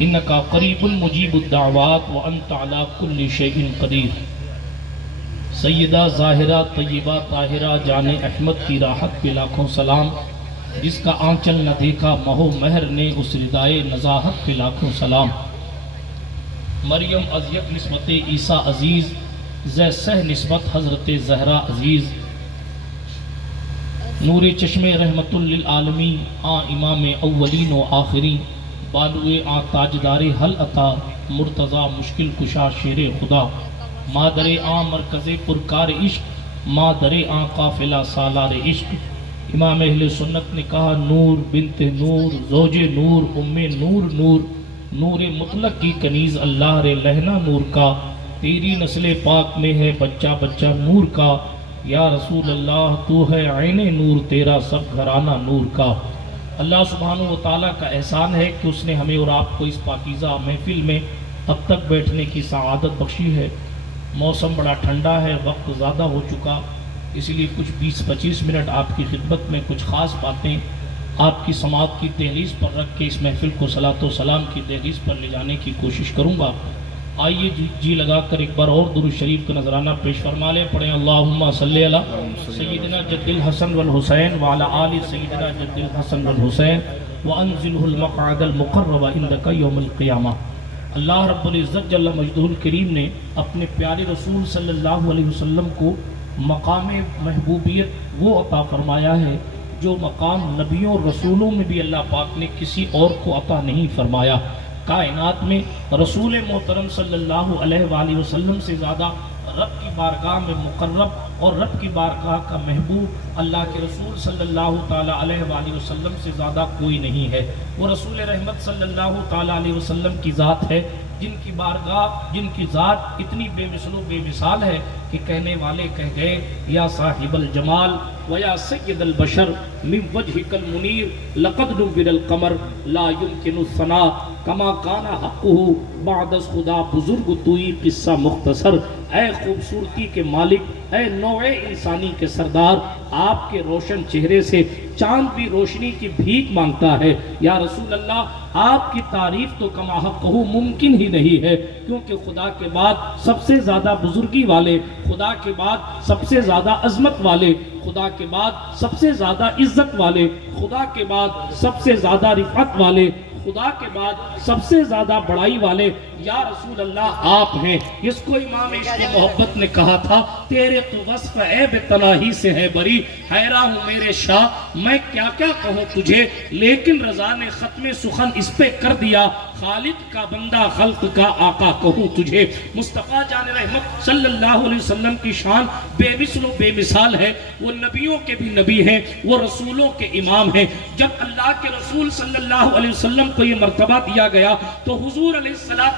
انکا قریب مجیب الدعوات وانت علی کل شیء قدیر۔ سیدہ ظاہرہ طیبہ طاہرہ جان احمد کی راحت پہ لاکھوں سلام، جس کا آنچل نہ دیکھا مہو مہر نے اس ردائے نزاہت پہ لاکھوں سلام۔ مریم ازیت نسبت عیسیٰ عزیز، زہ سہ نسبت حضرت زہرا عزیز، نور چشم رحمت للعالمین آ امام اولین و آخرین، بالوے آ تاجدار حل عطا، مرتضی مشکل کشا شیر خدا، مادر آ مرکز پرکار عشق، مادر آ قافلہ سالار عشق۔ امام اہل سنت نے کہا نور بنت نور زوج نور ام نور نور، نور مطلق کی کنیز اللہ رے لہنا نور کا، تیری نسل پاک میں ہے بچہ بچہ نور کا، یا رسول اللہ تو ہے عین نور تیرا سب گھرانہ نور کا۔ اللہ سبحانہ و تعالیٰ کا احسان ہے کہ اس نے ہمیں اور آپ کو اس پاکیزہ محفل میں اب تک بیٹھنے کی سعادت بخشی ہے۔ موسم بڑا ٹھنڈا ہے، وقت زیادہ ہو چکا، اس لیے کچھ 20-25 منٹ آپ کی خدمت میں کچھ خاص باتیں آپ کی سماعت کی دہلیز پر رکھ کے اس محفل کو صلاۃ و سلام کی دہلیز پر لے جانے کی کوشش کروں گا۔ آئیے جی لگا کر ایک بار اور درود شریف کا نذرانہ پیش فرما لیں۔ پڑھیں اللہم صلی علی سیدنا جد الحسن والحسین وعلی آل سیدنا جد الحسن والحسین وانزلہ المقعد المقرب عندک یوم القیامہ۔ اللہ رب العزت جل مجدہ الکریم نے اپنے پیارے رسول صلی اللہ علیہ وسلم کو مقام محبوبیت وہ عطا فرمایا ہے جو مقام نبیوں اور رسولوں میں بھی اللہ پاک نے کسی اور کو عطا نہیں فرمایا۔ کائنات میں رسول محترم صلی اللہ علیہ وآلہ وسلم سے زیادہ رب کی بارگاہ میں مقرب اور رب کی بارگاہ کا محبوب اللہ کے رسول صلی اللہ تعالیٰ علیہ وآلہ وسلم سے زیادہ کوئی نہیں ہے۔ وہ رسول رحمت صلی اللہ تعالیٰ علیہ وسلم کی ذات ہے جن کی بارگاہ جن کی ذات اتنی بے مثل و بے مثال ہے کہ کہنے والے کہہ گئے یا صاحب الجمال و یا سید البشر من وجہک المنیر لقد نور القمر لا يمکن الثناء کما کان حقہ بعد از خدا بزرگ توئی قصہ مختصر۔ اے خوبصورتی کے مالک، اے نوع انسانی کے سردار، آپ کے روشن چہرے سے چاند بھی روشنی کی بھیک مانگتا ہے۔ یا رسول اللہ آپ کی تعریف تو کما حقہ ممکن ہی نہیں ہے، کیونکہ خدا کے بعد سب سے زیادہ بزرگی والے، خدا کے بعد سب سے زیادہ عظمت والے، خدا کے بعد سب سے زیادہ عزت والے، خدا کے بعد سب سے زیادہ رفعت والے، خدا کے بعد سب سے زیادہ بڑائی والے یا رسول اللہ آپ ہیں، جس کو امام عشق محبت نے کہا تھا تیرے تو وصف عیب تناہی سے ہے بری، حیران ہوں میرے شاہ میں کیا کیا کہوں تجھے، لیکن رضا نے ختم سخن اس پہ کر دیا، خالق کا بندہ خلق کا آقا کہوں تجھے۔ مصطفیٰ جان رحمت صلی اللہ علیہ وسلم کی شان بے مثل و بے مثال ہے۔ وہ نبیوں کے بھی نبی ہیں، وہ رسولوں کے امام ہیں۔ جب اللہ کے رسول صلی اللہ علیہ وسلم کو یہ مرتبہ دیا گیا تو حضور علیہ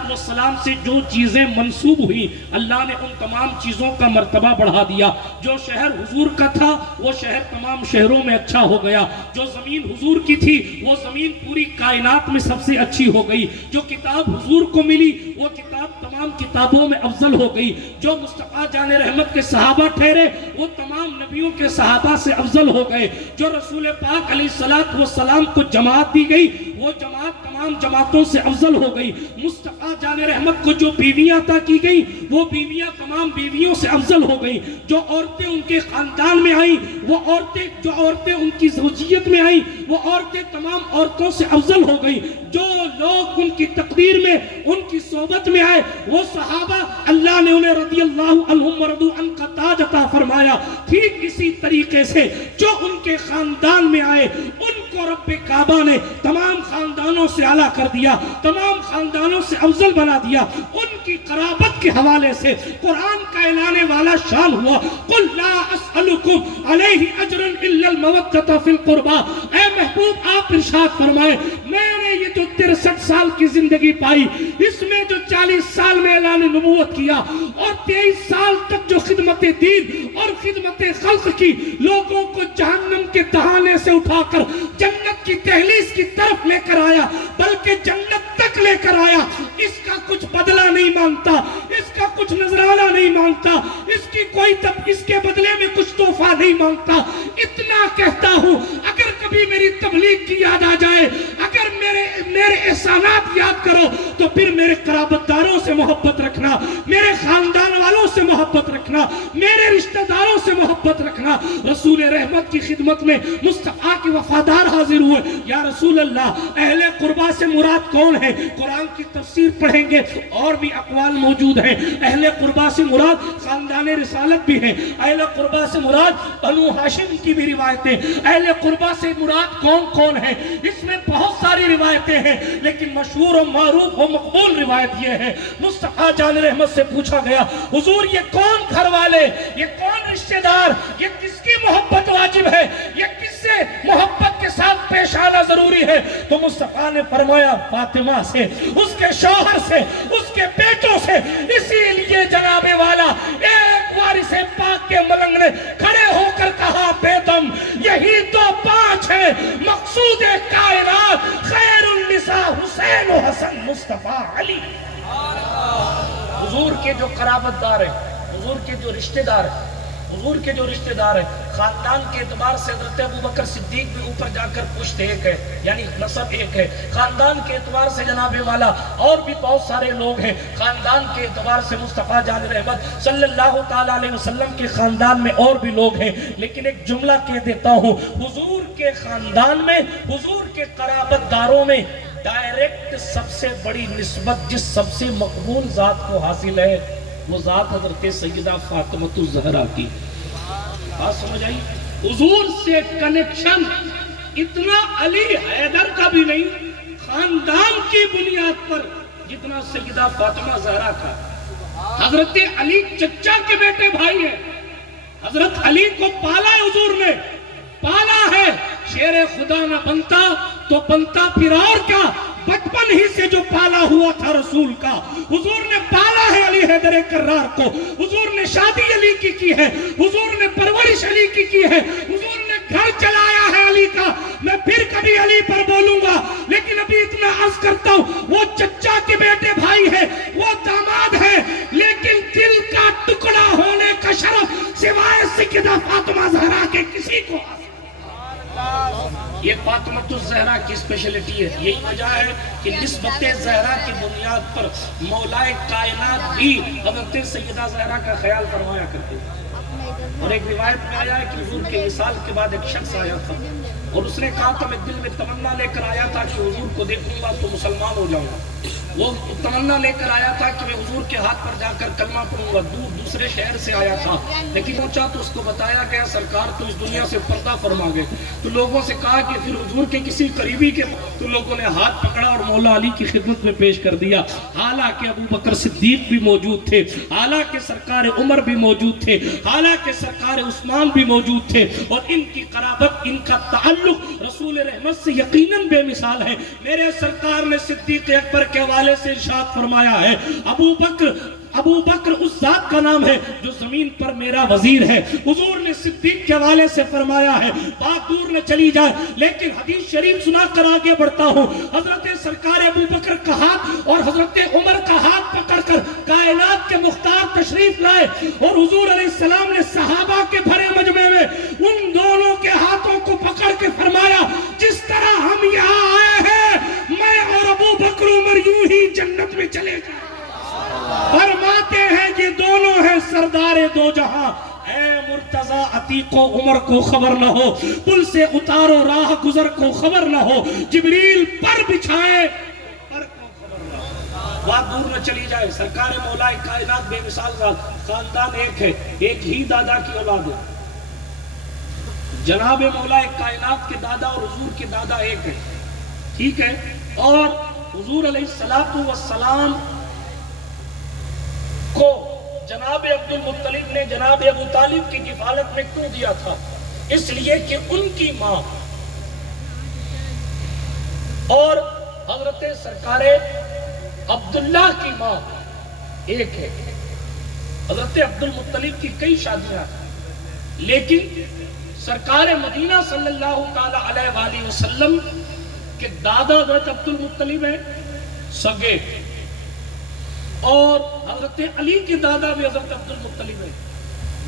السلام سے جو چیزیں منسوب ہوئی اللہ نے ان تمام چیزوں کا مرتبہ بڑھا دیا۔ جو شہر حضور کا تھا وہ شہر تمام شہروں میں اچھا ہو گیا، جو زمین حضور کی تھی وہ زمین پوری کائنات میں سب سے اچھی ہو گئی، جو کتاب حضور کو ملی وہ کتاب تمام کتابوں میں افضل ہو گئی، جو مصطفیٰ جان رحمت کے صحابہ ٹھہرے وہ تمام نبیوں کے صحابہ سے افضل ہو گئے، جو رسول پاک علیہ السلام کو جماعت دی گئی وہ جماعت تمام جماعتوں سے افضل ہو گئی، مصطفیٰ جان رحمت کو جو بیویاں عطا کی گئی وہ بیویاں تمام بیویوں سے افضل ہو گئی، جو عورتیں ان کے خاندان میں آئیں وہ عورتیں ان کی زوجیت میں آئیں وہ عورتیں تمام عورتوں سے افضل ہو گئی، جو لوگ ان کی تقدیر میں ان کی صحبت میں آئے وہ صحابہ اللہ نے انہیں رضی اللہ عنہم ورضوا عنہ کا تاج عطا فرمایا۔ ٹھیک اسی طریقے سے جو ان کے خاندان میں آئے ان کو رب کعبہ نے تمام خاندانوں سے اعلیٰ کر دیا، تمام خاندانوں سے افضل بنا دیا۔ ان کی قرابت کے حوالے سے قرآن کا اعلان والا شان ہوا قل لا اسألکم علیہ اجرا الا المودۃ فی القربى۔ اے محبوب آپ ارشاد فرمائے میں نے یہ جو 63 سال کی زندگی پائی اس میں جو 40 سال میں اعلان نبوت کیا اور 23 سال تک جو خدمت دین اور خدمت خلق کی، لوگوں کو جہنم کے دہانے سے اٹھا کر جنت کی دہلیز کی طرف لے کر آیا بلکہ جنت تک لے کر آیا، اس کا کچھ بدلہ نہیں مانگتا، اس کا کچھ نذرانہ نہیں مانگتا، اس کے بدلے میں کچھ تحفہ نہیں مانگتا۔ اتنا کہتا ہوں اگر کبھی میری تبلیغ کی یاد آ جائے، اگر میرے احسانات یاد کرو تو پھر میرے قرابت داروں سے محبت رکھنا، میرے خاندان والوں سے محبت رکھنا، میرے رشتہ داروں سے محبت رکھنا۔ رسول رحمت کی خدمت میں مصطفیٰ کے وفادار حاضر ہوئے، یا رسول اللہ اہل قربا سے مراد کون ہے؟ قرآن کی تفسیر پڑھیں گے اور بھی اقوال موجود ہیں۔ اہل قربا سے مراد خاندان رسالت بھی ہے، اہل قربا سے مراد بنو ہاشم کی بھی روایتیں، اہل قربا سے مراد کون کون ہے، اس میں بہت ساری روایتیں ہیں، لیکن مشہور و معروف و مقبول روایت یہ ہے، مصطفیٰ جان رحمت سے پوچھا گیا حضور یہ کون گھر والے، یہ کون رشتہ دار، یہ کس کی محبت واجب ہے، یہ کس سے محبت کے ساتھ پیش آنا ضروری ہے؟ تو مصطفیٰ نے فرمایا فاطمہ سے، اس کے شوہر سے، اس کے بیٹوں سے۔ اسی لیے جناب والا ایک وارث پاک کے ملنگ نے کھڑے ہو کر کہا بیدم یہی تو پانچ ہیں مقصود کائنات، خیر النساء حسین و حسن مصطفیٰ علی۔ حضور کے جو قرابت دار ہیں، حضور کے جو رشتہ دار ہیں، حضور کے جو رشتہ دار ہیں، خاندان کے اعتبار سے حضرت ابوبکر صدیق بھی اوپر جا کر پشت ایک ہے، یعنی نسب ایک ہے۔ خاندان کے اعتبار سے جناب والا اور بھی بہت سارے لوگ ہیں۔ خاندان کے اعتبار سے مصطفیٰ جان رحمت صلی اللہ تعالیٰ علیہ وسلم کے خاندان میں اور بھی لوگ ہیں، لیکن ایک جملہ کہہ دیتا ہوں، حضور کے خاندان میں، حضور کے قرابت داروں میں ڈائریکٹ سب سے بڑی نسبت جس سب سے مقبول ذات کو حاصل ہے وہ ذات حضرت سیدہ فاطمہ الزہرا کی۔ بات سمجھ آئی؟ حضور سے کنیکشن اتنا علی حیدر کا بھی نہیں خاندان کی بنیاد پر جتنا سیدہ فاطمہ زہرا کا۔ حضرت علی چچا کے بیٹے بھائی ہیں، حضرت علی کو پالا ہے حضور نے، پالا ہے۔ شیر خدا نہ بنتا تو بنتا پھر اور کیا، بچپن ہی سے جو پالا ہوا تھا رسول کا، حضور نے پالا ہے علی حیدر کرار کو، حضور نے شادی علی کی ہے، حضور نے پرورش علی کی ہے، حضور نے گھر چلایا ہے علی کا۔ میں پھر کبھی علی پر بولوں گا، لیکن ابھی اتنا عرض کرتا ہوں، وہ چچا کے بیٹے بھائی ہے، وہ داماد ہے، لیکن دل کا ٹکڑا ہونے کا شرف سوائے سیدہ فاطمہ زہرا کے کسی کو حاصل۔ یہ فاطمہ الزہرا کی اسپیشلٹی ہے، یہی وجہ ہے کہ نسبت زہرا کی بنیاد پر مولائے کائنات بھی حضرت سیدہ زہرا کا خیال فرمایا کرتے ہیں۔ اور ایک روایت میں آیا ہے کہ حضور کے وصال کے بعد ایک شخص آیا تھا اور اس نے کہا تھا میں دل میں تمنا لے کر آیا تھا کہ حضور کو دیکھوں گا تو مسلمان ہو جاؤں گا۔ وہ تمنا لے کر آیا تھا کہ میں حضور کے ہاتھ پر جا کر کلمہ پڑھوں گا، دوسرے شہر سے آیا تھا، لیکن پہنچا تو اس کو بتایا گیا سرکار تو اس دنیا سے پردہ فرما گئے۔ تو لوگوں سے کہا کہ پھر حضور کے کسی قریبی کے، تو لوگوں نے ہاتھ پکڑا اور مولا علی کی خدمت میں پیش کر دیا۔ حالانکہ ابو بکر صدیق بھی موجود تھے، حالانکہ سرکار عمر بھی موجود تھے، حالانکہ سرکار عثمان بھی موجود تھے، اور ان کی قرابت، ان کا تعلق رسول رحمت سے یقیناً بے مثال ہے۔ میرے سرکار نے صدیق اکبر کے حوالے سے ارشاد فرمایا ہے، ابو بکر اس ذات کا نام ہے جو زمین پر میرا وزیر ہے۔ حضور نے صدیق کے حوالے سے فرمایا ہے، بات دور نہ چلی جائے لیکن حدیث شریف سنا کر آگے بڑھتا ہوں۔ حضرت سرکار ابو بکر کا ہاتھ اور حضرت عمر کا ہاتھ پکڑ کر کائنات کے مختار تشریف لائے، اور حضور علیہ السلام نے صحابہ کے بھرے مجمع میں ان دونوں کے ہاتھوں کو پکڑ کے فرمایا جس طرح ہم یہاں آئے ہیں میں اور ابو بکر عمر یوں ہی جنت میں چلے جائیں۔ فرماتے ہیں یہ دونوں ہیں سردار دو جہاں، اے مرتضی عتیق و عمر کو خبر نہ ہو، پل سے اتارو راہ گزر کو خبر نہ ہو، جبریل پر بچھائے پر کو خبر نہ ہو۔ بات دور نہ چلی جائے، سرکار مولا کائنات بے مثال ذات، خاندان ایک ہے، ایک ہی دادا کی اولاد ہے۔ جناب مولا کائنات کے دادا اور حضور کے دادا ایک ہے، ٹھیک ہے، اور حضور علیہ السلام کو جناب عبد المطلب نے جناب ابو طالب کی کفالت میں کیوں دیا تھا؟ اس لیے کہ ان کی ماں اور حضرت سرکار عبداللہ کی ماں ایک ہے۔ حضرت عبد المطلب کی کئی شادیاں ہیں، لیکن سرکار مدینہ صلی اللہ تعالیٰ علیہ وآلہ وسلم کے دادا حضرت عبد المطلب ہیں سگے، اور حضرت علی کے دادا بھی حضرت عبد المطلب ہیں،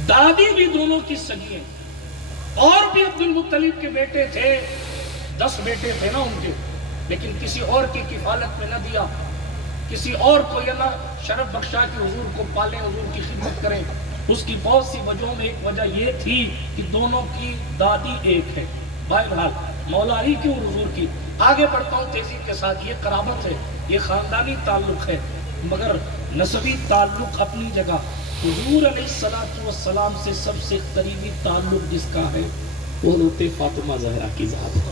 دادی بھی دونوں کی سگی ہیں، اور بھی عبد المطلب کے بیٹے تھے، 10 بیٹے تھے نا ان کے، لیکن کسی اور کی کفالت میں نہ دیا، کسی اور کو یہ نہ شرف بخشا کہ حضور کو پالیں، حضور کی خدمت کریں۔ اس کی بہت سی وجہوں میں ایک وجہ یہ تھی کہ دونوں کی دادی ایک ہے۔ بہرحال مولا ہی کیوں حضور کی۔ آگے بڑھتا ہوں تیزی کے ساتھ، یہ قرابت ہے، یہ خاندانی تعلق ہے، مگر نسبی تعلق اپنی جگہ۔ حضور علیہ السلام سے سب سے قریبی تعلق جس کا ہے وہ حضرت فاطمہ زہرا کی ذات ہے،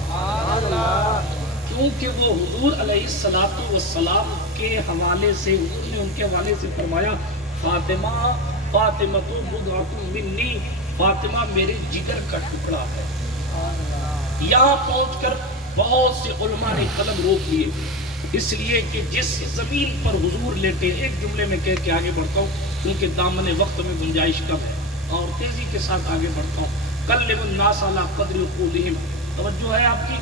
کیونکہ وہ حضور علیہ السلام کے حوالے سے، حضور نے ان کے حوالے سے فرمایا فاطمہ فاطمۃ بضعۃ منی، فاطمہ میرے جگر کا ٹکڑا ہے۔ یہاں پہنچ کر بہت سے علماء نے قلم روک لیے، اس لیے کہ جس زمین پر حضور لیٹے، ایک جملے میں کہہ کے آگے بڑھتا ہوں کیونکہ دامن وقت میں گنجائش کم ہے اور تیزی کے ساتھ آگے بڑھتا ہوں۔ کلم الناس علی قدر عقولہم، توجہ ہے آپ کی،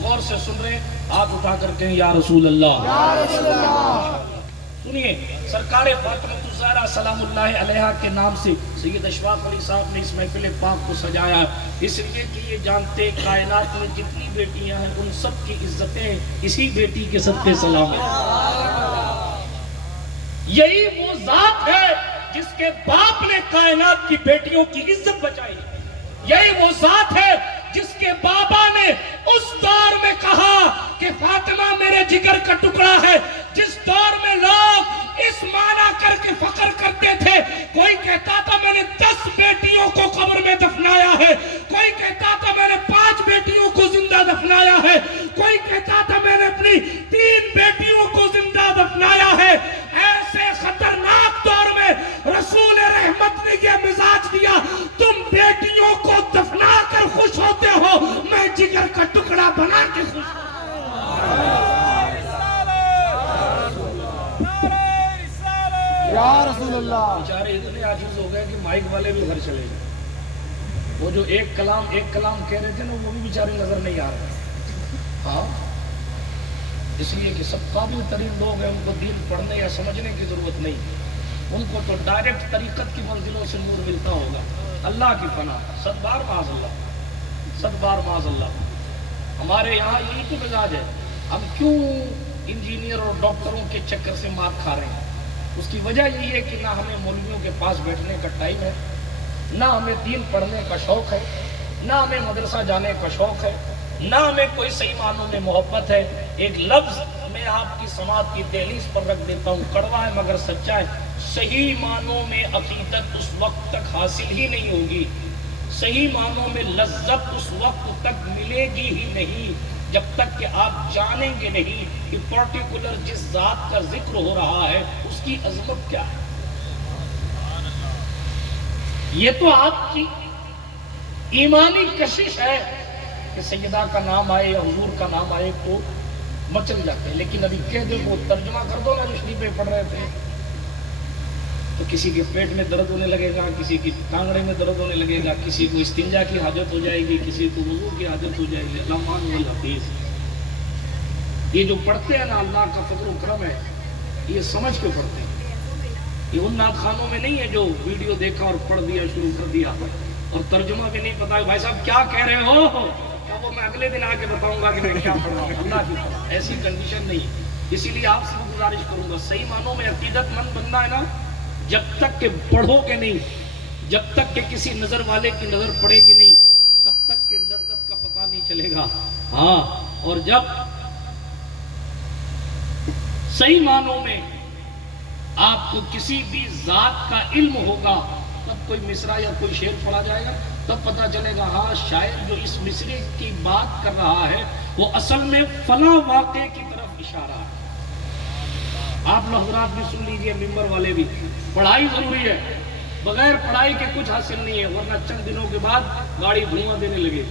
غور سے سن رہے ہیں، ہاتھ اٹھا کر کہیں یا رسول اللہ، یا رسول اللہ۔ سنیے، سرکار فاطمہ الزہرا سلام اللہ علیہا کے نام سے سید اشفاق علی صاحب نے اس محفل پاک کو سجایا، اس لیے کہ یہ جانتے کائنات میں جتنی بیٹیاں ہیں ان سب کی عزتیں اسی بیٹی کے صدقے سلام ہیں۔ یہی وہ ذات ہے جس کے باپ نے کائنات کی بیٹیوں کی عزت بچائی، یہی وہ ذات ہے جس کے بابا نے اس دور میں کہا کہ فاطمہ میرے جگر کا ٹکڑا ہے، جس دور میں لوگ اس معنی کر کے فخر کرتے تھے، کوئی کہتا تھا میں نے 10 بیٹیوں کو قبر میں دفنایا ہے، کوئی کہتا تھا میں نے 5 بیٹیوں کو زندہ دفنایا ہے، کوئی کہتا تھا میں نے اپنی 3 بیٹیوں کو زندہ دفنایا ہے۔ ایسے خطرناک دور میں رسول رحمت نے یہ مزاج دیا، تم بیٹیوں کو دفنا کر خوش ہوتے ہو، میں جگر کا ٹکڑا بنا کے خوش ہوں۔ یا رسول اللہ۔ بیچارے اتنے عاجز ہو گئے کہ مائک والے بھی گھر چلے گئے، وہ جو ایک کلام کہہ رہے تھے نا وہ بھی بیچارے نظر نہیں آ رہے۔ ہاں، اس لیے کہ سب قابل ترین لوگ ہیں، ان کو دین پڑھنے یا سمجھنے کی ضرورت نہیں، ان کو تو ڈائریکٹ طریقت کی منزلوں سے نور ملتا ہوگا۔ اللہ کی پناہ، 100 بار معاذ اللہ، 100 بار معاذ اللہ۔ ہمارے یہاں یہی تو مزاج ہے، ہم کیوں انجینئر اور ڈاکٹروں کے چکر سے مات کھا رہے ہیں؟ اس کی وجہ یہی ہے کہ نہ ہمیں مولویوں کے پاس بیٹھنے کا ٹائم ہے، نہ ہمیں دین پڑھنے کا شوق ہے، نہ ہمیں مدرسہ جانے کا شوق ہے، نہ ہمیں کوئی صحیح معنوں میں محبت ہے۔ ایک لفظ میں آپ کی سماعت کی دہلیز پر رکھ دیتا ہوں، کڑوا ہے مگر سچا ہے، صحیح معنوں میں عقیدت اس وقت تک حاصل ہی نہیں ہوگی، صحیح معنوں میں لذت اس وقت تک ملے گی ہی نہیں جب تک کہ آپ جانیں گے نہیں کہ پرٹیکولر جس ذات کا ذکر ہو رہا ہے اس کی عظمت کیا ہے۔ یہ تو آپ کی ایمانی کشش ہے کہ سیدہ کا نام آئے یا حضور کا نام آئے تو مچل جاتے ہیں، لیکن ابھی کہہ دے وہ ترجمہ کر دو نا جو شریفیں پڑھ رہے تھے، تو کسی کے پیٹ میں درد ہونے لگے گا، کسی کی ٹانگڑے میں درد ہونے لگے گا، کسی کو استنجا کی حاجت ہو جائے گی، کسی کو وضو کی حاجت ہو جائے گی۔ رحمان والحفیظ، یہ جو پڑھتے ہیں نا اللہ کا فضل و کرم ہے، یہ سمجھ کے پڑھتے ہیں، یہ ان نعت خانوں میں نہیں ہے جو ویڈیو دیکھا اور پڑھ دیا شروع کر دیا اور ترجمہ بھی نہیں پتا بھائی صاحب کیا کہہ رہے ہو، کیا وہ میں اگلے دن آ کے بتاؤں گا کہ میں کیا پڑھ رہا ہوں۔ اللہ کی پتہ ایسی کنڈیشن نہیں ہے، اسی لیے آپ سے گزارش کروں گا صحیح معنوں میں عقیدت مند بننا ہے نا، جب تک کہ پڑھو گے نہیں، جب تک کہ کسی نظر والے کی نظر پڑے گی نہیں، تب تک کہ لذت کا پتہ نہیں چلے گا۔ ہاں، اور جب صحیح معنوں میں آپ کو کسی بھی ذات کا علم ہوگا، تب کوئی مصرع یا کوئی شعر پڑھا جائے گا، تب پتہ چلے گا ہاں شاعر جو اس مصرے کی بات کر رہا ہے وہ اصل میں فلاں واقعے کی طرف اشارہ ہے۔ آپ لحظات بھی سن لیجئے، ممبر والے بھی، پڑھائی ضروری ہے، بغیر پڑھائی کے کچھ حاصل نہیں ہے، ورنہ چند دنوں کے بعد گاڑی دھواں دینے لگے،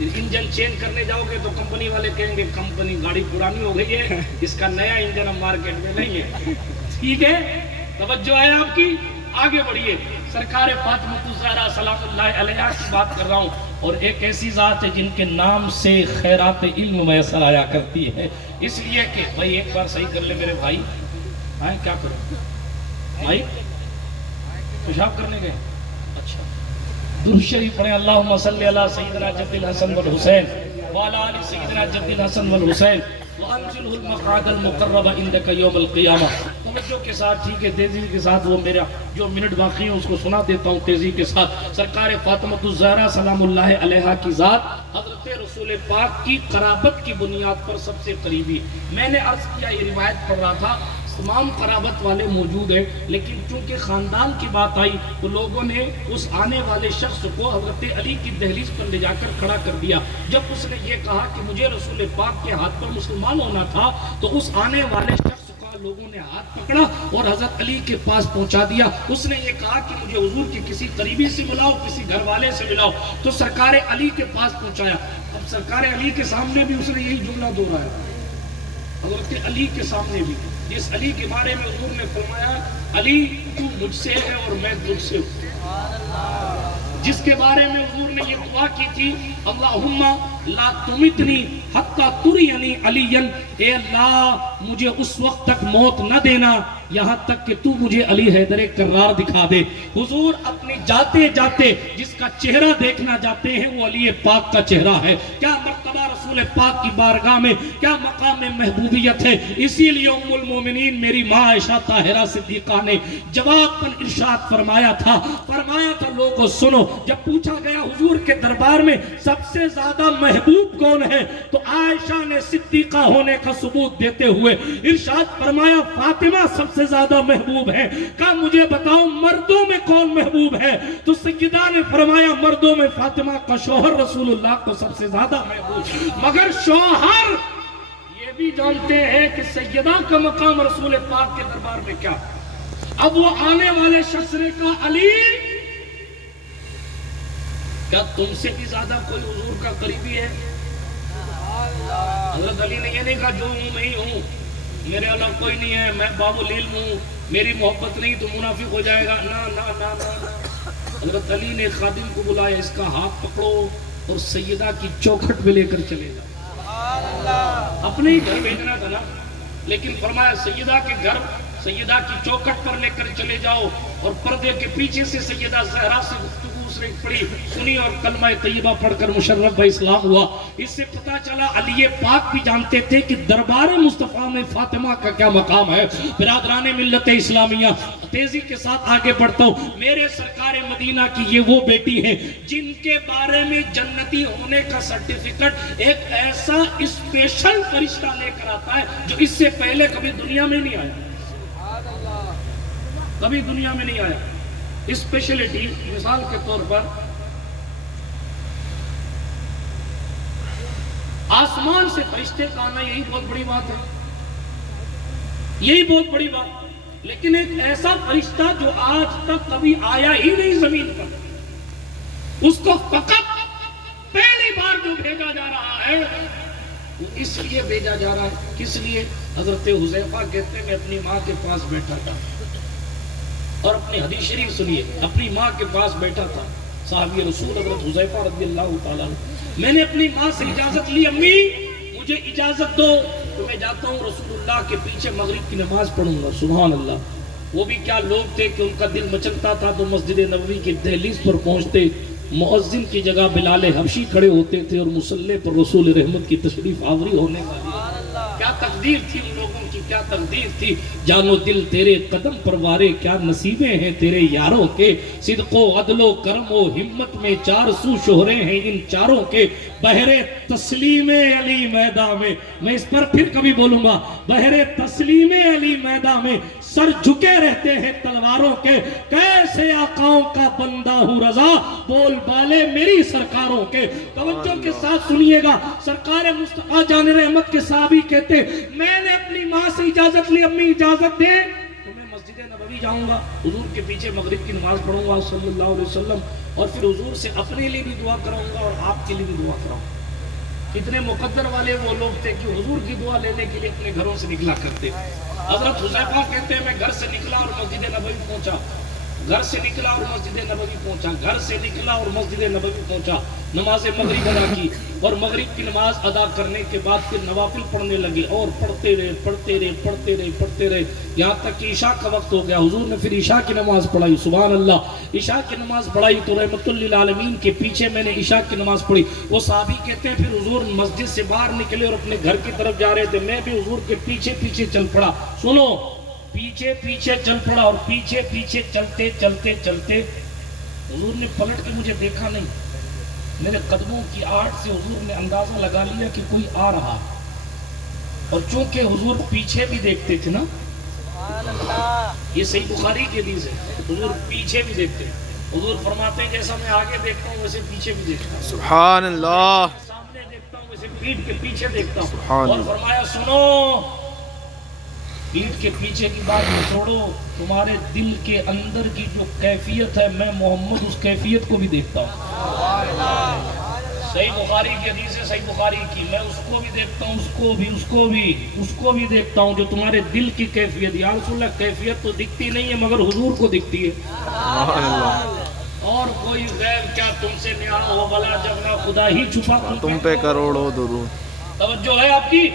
انجن چینج کرنے جاؤ گے تو کمپنی والے کہیں گے کمپنی گاڑی پرانی ہو گئی ہے، اس کا نیا انجن اب مارکیٹ میں نہیں ہے۔ ٹھیک ہے، توجہ ہے آپ کی، آگے بڑھیے۔ سرکار فاطمہ الزہرا سلام اللہ علیہا کی بات کر رہا ہوں، اور ایک ایسی ذات ہے جن کے نام سے خیرات علم میسر آیا کرتی ہے، اس لیے کہ بھائی ایک بار صحیح کر لے میرے بھائی، ہاں کیا کرو بھائی، پیشاب کرنے گئے؟ اچھا، درود شریف پڑھیں، اللہم صلی علی سیدنا جد الحسن والحسین وعلى آل سيدنا جد الحسن والحسین وانزله المقعد المقرب عندك يوم القیامہ. توجہ کے ساتھ ٹھیک ہے، تیزی کے ساتھ وہ میرا جو منٹ باقی ہے اس کو سنا دیتا ہوں تیزی کے ساتھ. سرکار فاطمۃ الزہرا سلام اللہ علیہا کی ذات حضرت رسول پاک کی قرابت کی بنیاد پر سب سے قریبی. میں نے عرض کیا یہ روایت پڑھ رہا تھا تمام قرابت والے موجود ہیں، لیکن چونکہ خاندان کی بات آئی تو لوگوں نے اس آنے والے شخص کو حضرت علی کی دہلیز پر لے جا کر کھڑا کر دیا. جب اس نے یہ کہا کہ مجھے رسول پاک کے ہاتھ پر مسلمان ہونا تھا تو اس آنے والے شخص کا لوگوں نے ہاتھ پکڑا اور حضرت علی کے پاس پہنچا دیا. اس نے یہ کہا کہ مجھے حضور کے کسی قریبی سے ملاؤ، کسی گھر والے سے ملاؤ، تو سرکار علی کے پاس پہنچایا. اب سرکار علی کے سامنے بھی اس نے یہی جملہ دہرایا، حضرت علی کے سامنے بھی. جس علی کے بارے میں حضور نے فرمایا علی تو مجھ سے ہے اور میں تجھ سے ہوں، جس کے بارے میں حضور نے یہ دعا کی تھی اللہم لا تمتنی حتی ترینی علیا، اے اللہ مجھے اس وقت تک موت نہ دینا یہاں تک کہ تو مجھے علی حیدر کرار دکھا دے. حضور اپنی جاتے جاتے جس کا چہرہ دیکھنا جاتے ہیں وہ علی پاک کا چہرہ ہے. کیا مرتبہ رسول پاک کی بارگاہ میں، کیا مقام محبوبیت ہے. اسی لیے ام المومنین میری ماں عائشہ طاہرہ صدیقہ نے جواب پر ارشاد فرمایا تھا لوگوں سنو. جب پوچھا گیا حضور کے دربار میں سب سے زیادہ محبوب کون ہے تو عائشہ نے صدیقہ ہونے کا ثبوت دیتے ہوئے ارشاد فرمایا فاطمہ سب سے زیادہ محبوب ہے. کہا مجھے بتاؤ مردوں میں کون محبوب ہے تو سیدہ نے فرمایا مردوں میں فاطمہ کا شوہر رسول اللہ کو سب سے زیادہ محبوب. مگر شوہر یہ بھی جانتے ہیں کہ سیدہ کا مقام رسول پاک کے دربار میں کیا. اب وہ آنے والے شخص نے کہا علی کیا تم سے بھی زیادہ کوئی حضور کا قریبی ہے؟ حضرت علی نے یہ نہیں کہا جو ہوں میں ہی ہوں، میرے علاوہ کوئی نہیں ہے، میں باب العلم ہوں، میری محبت نہیں تو منافق ہو جائے گا. نا نا نا نا. حضرت علی نے خادم کو بلایا اس کا ہاتھ پکڑو اور سیدہ کی چوکھٹ پہ لے کر چلے جاؤ. اپنے ہی گھر بھیجنا تھا نا، لیکن فرمایا سیدہ کے گھر سیدہ کی چوکھٹ پر لے کر چلے جاؤ اور پردے کے پیچھے سے سیدہ زہرا سے گفتگو پڑھی سنی اور کلمہ طیبہ پڑھ کر مشرف با اسلام ہوا. اس سے پتا چلا علی پاک بھی جانتے تھے کہ دربار مصطفیٰ میں فاطمہ کا کیا مقام ہے. برادران ملت اسلامیہ تیزی کے ساتھ آگے بڑھتا ہوں. میرے سرکار مدینہ کی یہ وہ بیٹی ہیں جن کے بارے میں جنتی ہونے کا سرٹیفکیٹ ایک ایسا اسپیشل فرشتہ لے کر آتا ہے جو اس سے پہلے کبھی دنیا میں نہیں آیا، کبھی دنیا میں نہیں آیا. اسپیشلٹی مثال کے طور پر آسمان سے فرشتے کا آنا یہی بہت بڑی بات ہے، یہی بہت بڑی بات. لیکن ایک ایسا فرشتہ جو آج تک کبھی آیا ہی نہیں زمین پر، اس کو فقط پہلی بار جو بھیجا جا رہا ہے وہ اس لیے بھیجا جا رہا ہے. کس لیے؟ حضرت حذیفہ کہتے ہیں میں اپنی ماں کے پاس بیٹھا تھا اور اپنی حدیث شریف سنیے، اپنی ماں کے پاس بیٹھا تھا صحابی رسول حضرت حذیفہ رضی اللہ تعالیٰ عنہ. میں نے اپنی ماں سے اجازت لی امی مجھے اجازت دو تو میں جاتا ہوں رسول اللہ کے پیچھے مغرب کی نماز پڑھوں گا. سبحان اللہ. وہ بھی کیا لوگ تھے کہ ان کا دل مچلتا تھا تو مسجد نبوی کی دہلیز پر پہنچتے، مؤذن کی جگہ بلال حبشی کھڑے ہوتے تھے اور مصلی پر رسول رحمت کی تشریف آوری ہونے والی. کیا تقدیر تھی ان لوگوں کی، کیا تقدیر تھی. جان و دل تیرے قدم پروارے کیا نصیبیں ہیں تیرے یاروں کے. صدق و عدل و کرم و ہمت میں چار سو شہرے ہیں ان چاروں کے. بہرے تسلیم علی میدان میں اس پر پھر کبھی بولوں گا، بہرے تسلیم علی میدان میں سر جھکے رہتے ہیں تلواروں کے. کیسے آقاؤں کا بندہ ہوں رضا بول بالے میری سرکاروں کے. توجہ کے ساتھ سنیے گا. سرکار مصطفیٰ جان رحمت کے صحابی کہتے میں نے اپنی ماں سے اجازت لی امی اجازت دے تو میں مسجد نبوی جاؤں گا، حضور کے پیچھے مغرب کی نماز پڑھوں گا صلی اللہ علیہ وسلم، اور پھر حضور سے اپنے لیے بھی دعا کراؤں گا اور آپ کے لیے بھی دعا کراؤں گا. کتنے مقدر والے وہ لوگ تھے کہ حضور کی دعا لینے کے لیے اپنے گھروں سے نکلا کرتے. حضرت حذیفہ کہتے ہیں میں گھر سے نکلا اور مسجد نبوی پہنچا گھر سے نکلا اور مسجد نبوی پہنچا، گھر سے نکلا اور مسجد نبوی پہنچا، نماز مغرب ادا کی، اور مغرب کی نماز ادا کرنے کے بعد پھر نوافل پڑھنے لگے، اور پڑھتے رہے یہاں تک کہ عشاء کا وقت ہو گیا۔ حضور نے پھر عشاء کی نماز پڑھائی، سبحان اللہ، عشاء کی نماز پڑھائی تو رحمت للعالمین کے پیچھے میں نے عشاء کی نماز پڑھی۔ وہ صحابی کہتے ہیں پھر حضور مسجد سے باہر نکلے اور اپنے گھر کی طرف جا رہے تھے، میں بھی حضور کے پیچھے پیچھے چل پڑا۔ سنو، پیچھے پیچھے چل پڑا، اور پیچھے پیچھے چلتے حضور نے پلٹ کے مجھے دیکھا نہیں، میرے قدموں کی آہٹ سے حضور نے اندازہ لگا لیا کہ کوئی آ رہا، اور چونکہ حضور پیچھے بھی دیکھتے تھے نا، یہ صحیح بخاری کی حدیث ہے، حضور پیچھے بھی دیکھتے ہیں۔ حضور فرماتے ہیں جیسا میں آگے دیکھتا ہوں ویسے پیچھے بھی دیکھتا ہوں، سبحان اللہ، سامنے دیکھتا ہوں ویسے پیٹھ کے پیچھے دیکھتا ہوں۔ سبحان اور اللہ۔ فرمایا سنو، پیٹھ کے پیچھے کی بات چھوڑو، تمہارے دل کے اندر کی جو کیفیت ہے میں محمد اس کیفیت کو بھی دیکھتا ہوں۔ صحیح بخاری کی حدیث ہے، صحیح بخاری کی، میں اس کو بھی دیکھتا ہوں، اس کو بھی دیکھتا ہوں جو تمہارے دل کی کیفیت۔ یا رسول اللہ، کیفیت تو دکھتی نہیں ہے مگر حضور کو دکھتی ہے۔ اور کوئی غیب کیا تم سے نیا ہو بلا جب نہ خدا ہی چھپا تم پہ کروڑوں درود۔ توجہ ہے آپ کی؟